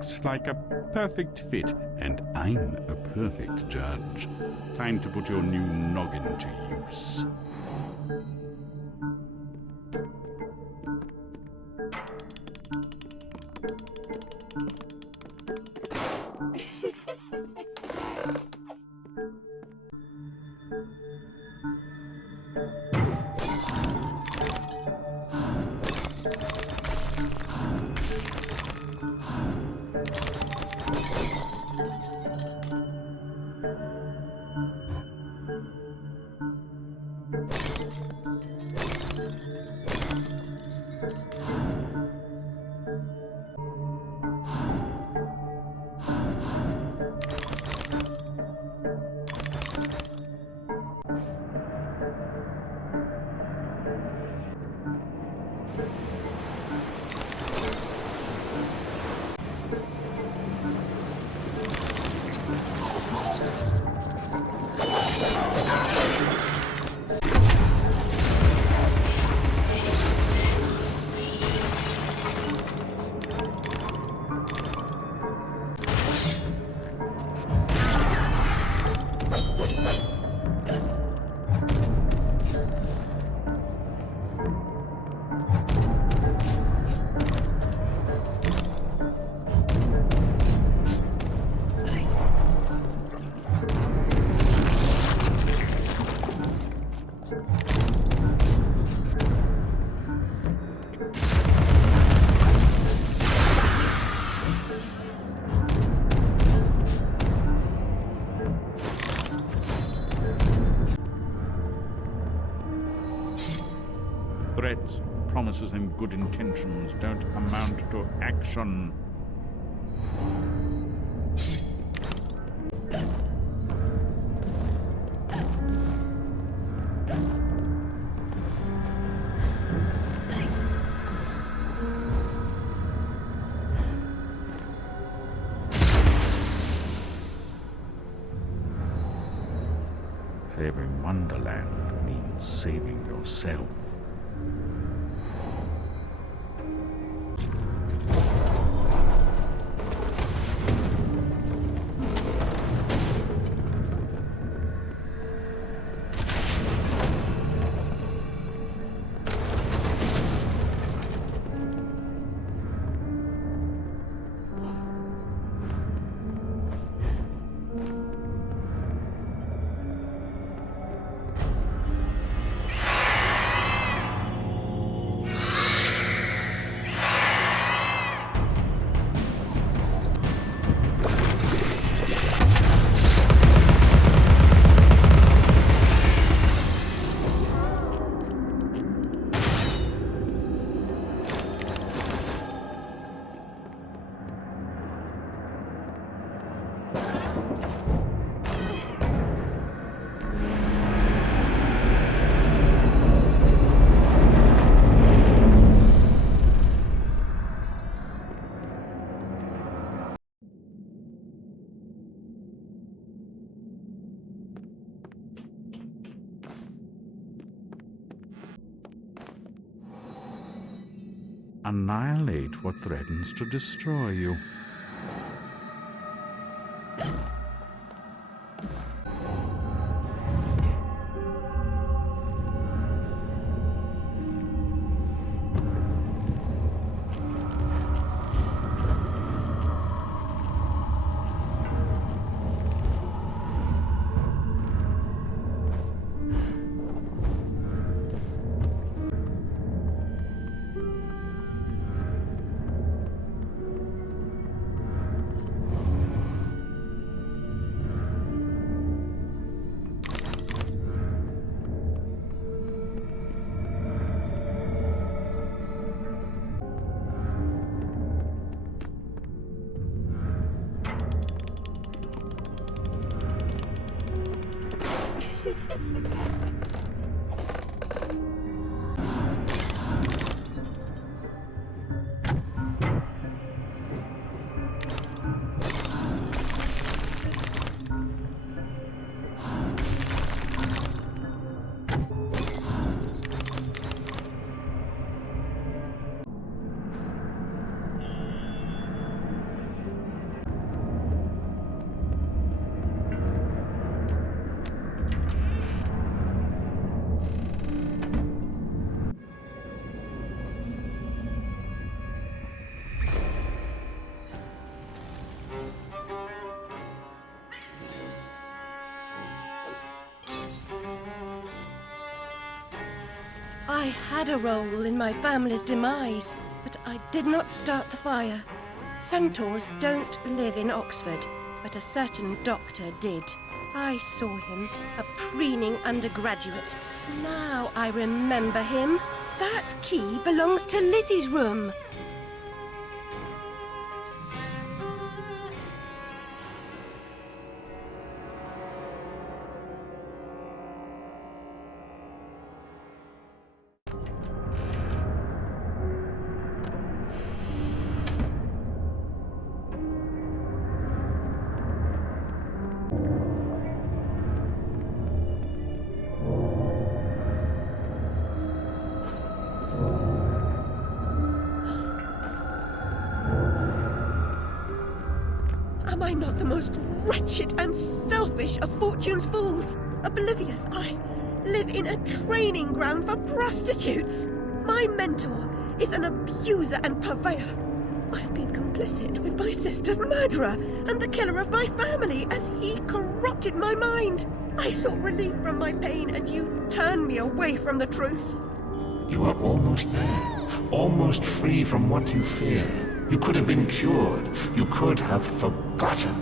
looks like a perfect fit, and I'm a perfect judge. Time to put your new noggin to use. Threats, promises, and good intentions don't amount to action. Saving Wonderland means saving yourself. Annihilate what threatens to destroy you. had a role in my family's demise, but I did not start the fire. Centaurs don't live in Oxford, but a certain doctor did. I saw him, a preening undergraduate. Now I remember him. That key belongs to Lizzie's room. Am I not the most wretched and selfish of fortune's fools? Oblivious, I live in a training ground for prostitutes. My mentor is an abuser and purveyor. I've been complicit with my sister's murderer and the killer of my family as he corrupted my mind. I sought relief from my pain and you turned me away from the truth. You are almost there, almost free from what you fear. You could have been cured. You could have forgotten.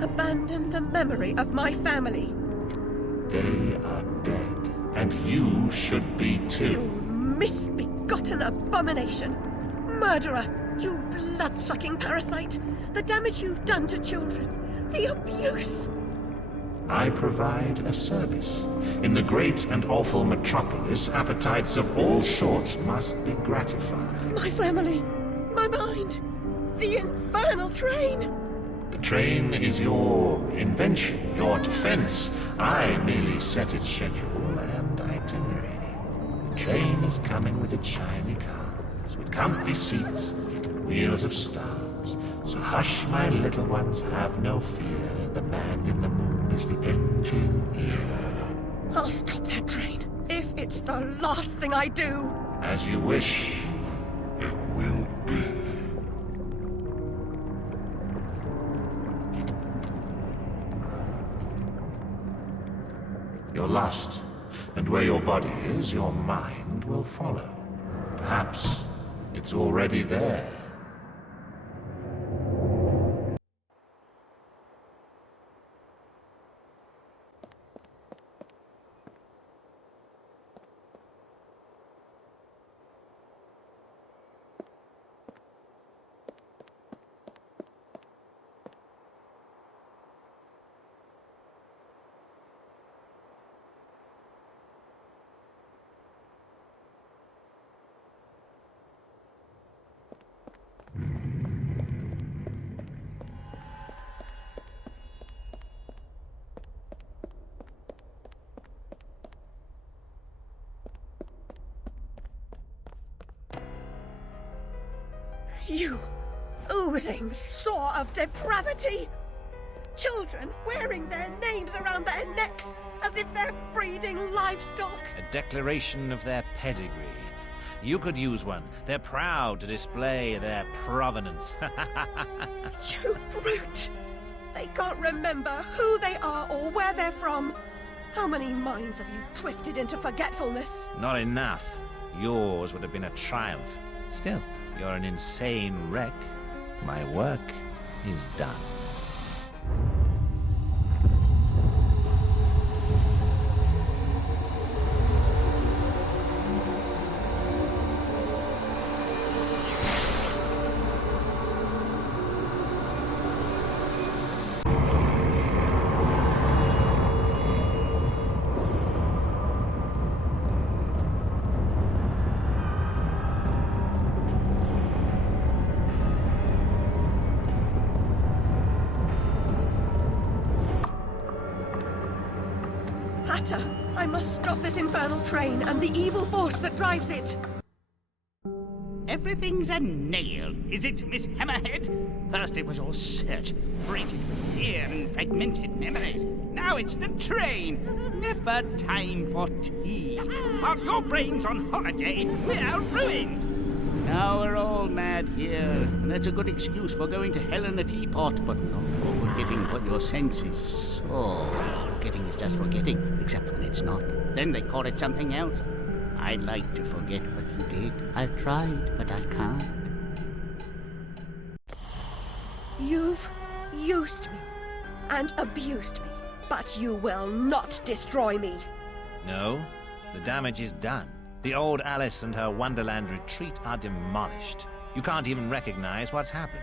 Abandon the memory of my family. They are dead, and you should be too. You misbegotten abomination! Murderer! You blood-sucking parasite! The damage you've done to children! The abuse! I provide a service. In the great and awful metropolis, appetites of all sorts must be gratified. My family! My mind! The infernal train! The train is your invention, your defense. I merely set its schedule and itinerary. The train is coming with its shiny cars, with comfy seats, and wheels of stars. So hush, my little ones, have no fear. The man in the moon is the engineer. I'll stop that train, if it's the last thing I do. As you wish, it will be. You're lost, and where your body is, your mind will follow. Perhaps it's already there. You oozing sore of depravity! Children wearing their names around their necks as if they're breeding livestock! A declaration of their pedigree. You could use one. They're proud to display their provenance. You brute! They can't remember who they are or where they're from. How many minds have you twisted into forgetfulness? Not enough. Yours would have been a triumph. Still, you're an insane wreck. My work is done. I must stop this infernal train and the evil force that drives it. Everything's a nail, is it, Miss Hammerhead? First it was all search, freighted with fear and fragmented memories. Now it's the train. Never time for tea. While your brain's on holiday, we're ruined. Now we're all mad here, and that's a good excuse for going to hell in a teapot, but not for forgetting what your senses saw. Forgetting is just forgetting, except when it's not. Then they call it something else. I'd like to forget what you did. I've tried, but I can't. You've used me and abused me, but you will not destroy me. No, the damage is done. The old Alice and her Wonderland retreat are demolished. You can't even recognize what's happened,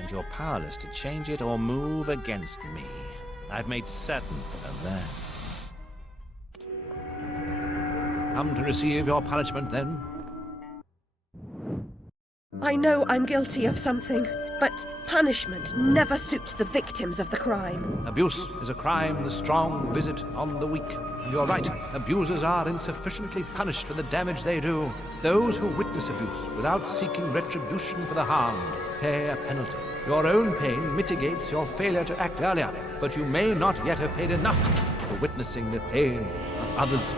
and you're powerless to change it or move against me. I've made certain of that. Come to receive your punishment, then? I know I'm guilty of something, but punishment never suits the victims of the crime. Abuse is a crime the strong visit on the weak. And you're right, abusers are insufficiently punished for the damage they do. Those who witness abuse without seeking retribution for the harmed pay a penalty. Your own pain mitigates your failure to act earlier, but you may not yet have paid enough for witnessing the pain of others.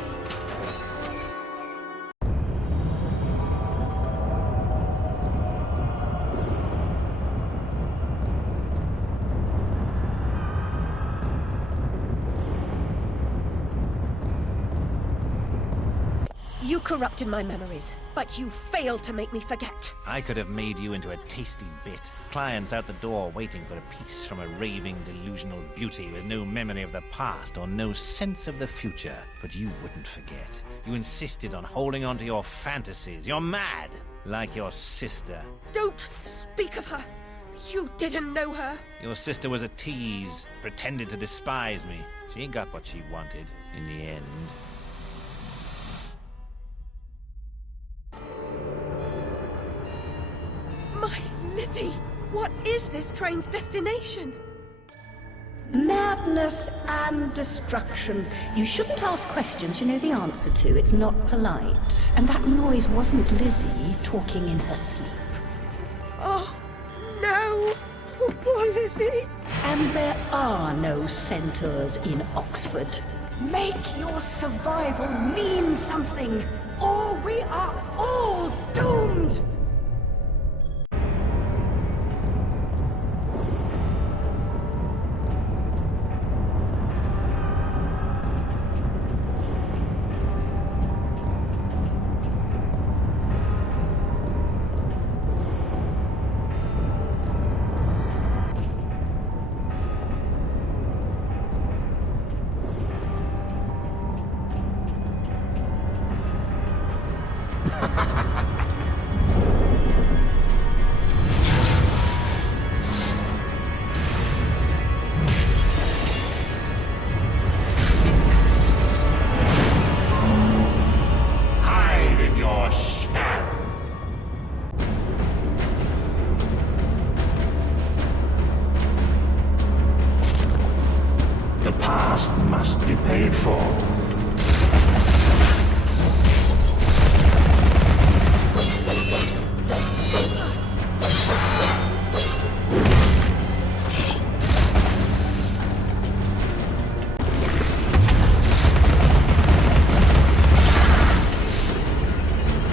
You corrupted my memories, but you failed to make me forget. I could have made you into a tasty bit. Clients out the door waiting for a piece from a raving, delusional beauty with no memory of the past or no sense of the future. But you wouldn't forget. You insisted on holding on to your fantasies. You're mad, like your sister. Don't speak of her. You didn't know her. Your sister was a tease, pretended to despise me. She got what she wanted in the end. My Lizzie, what is this train's destination? Madness and destruction. You shouldn't ask questions you know the answer to. It's not polite. And that noise wasn't Lizzie talking in her sleep. Oh, no. Oh, poor Lizzie. And there are no centaurs in Oxford. Make your survival mean something, or we are all doomed! Hide in your shell. The past must be paid for.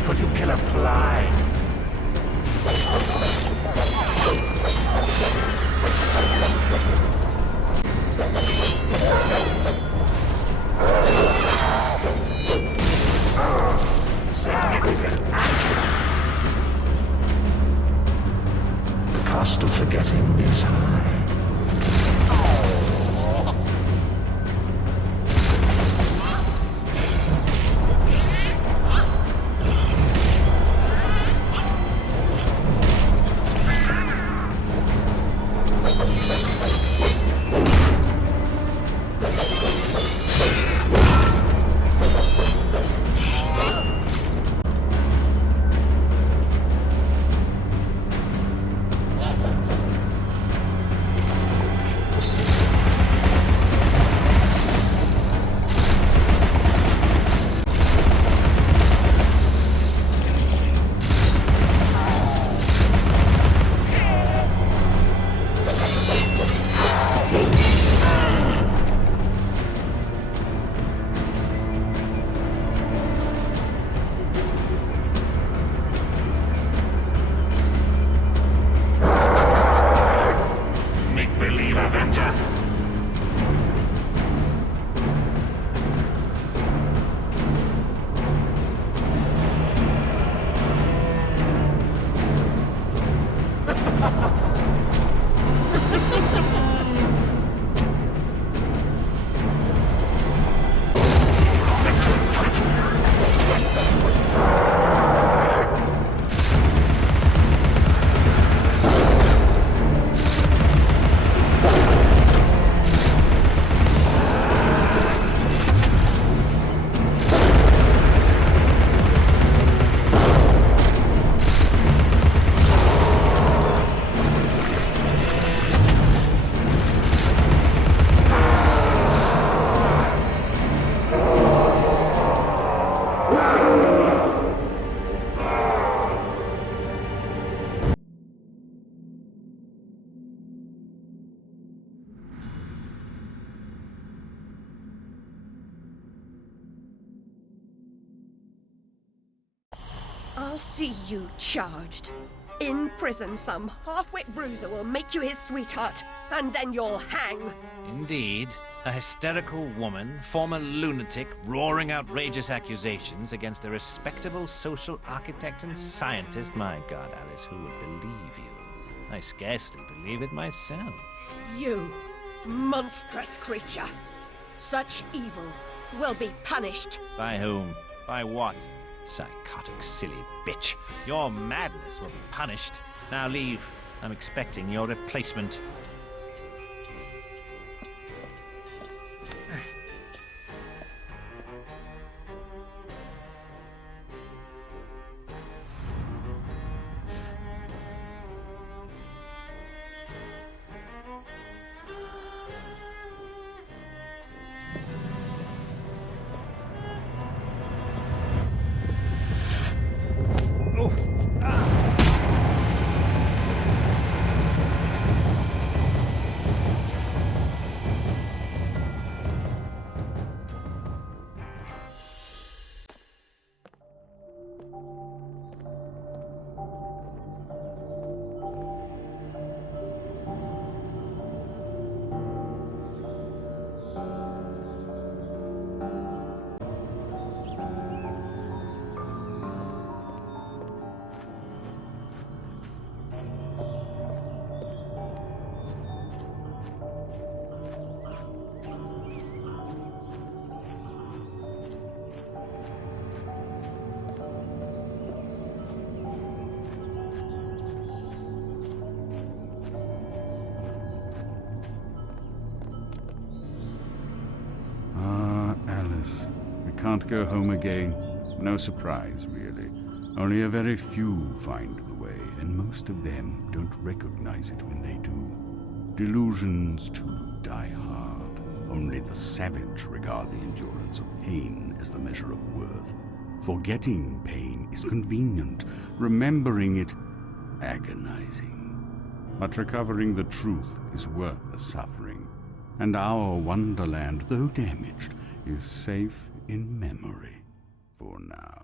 Could you kill a fly? The cost of forgetting is high. I'll see you charged. In prison, some half-wit bruiser will make you his sweetheart, and then you'll hang. Indeed. A hysterical woman, former lunatic, roaring outrageous accusations against a respectable social architect and scientist. My God, Alice, who would believe you? I scarcely believe it myself. You, monstrous creature. Such evil will be punished. By whom? By what? Psychotic, silly bitch. Your madness will be punished. Now leave. I'm expecting your replacement. Alice, we can't go home again. No surprise, really. Only a very few find the way, and most of them don't recognize it when they do. Delusions, too, die hard. Only the savage regard the endurance of pain as the measure of worth. Forgetting pain is convenient, remembering it agonizing. But recovering the truth is worth the suffering, and our wonderland, though damaged, is safe in memory for now.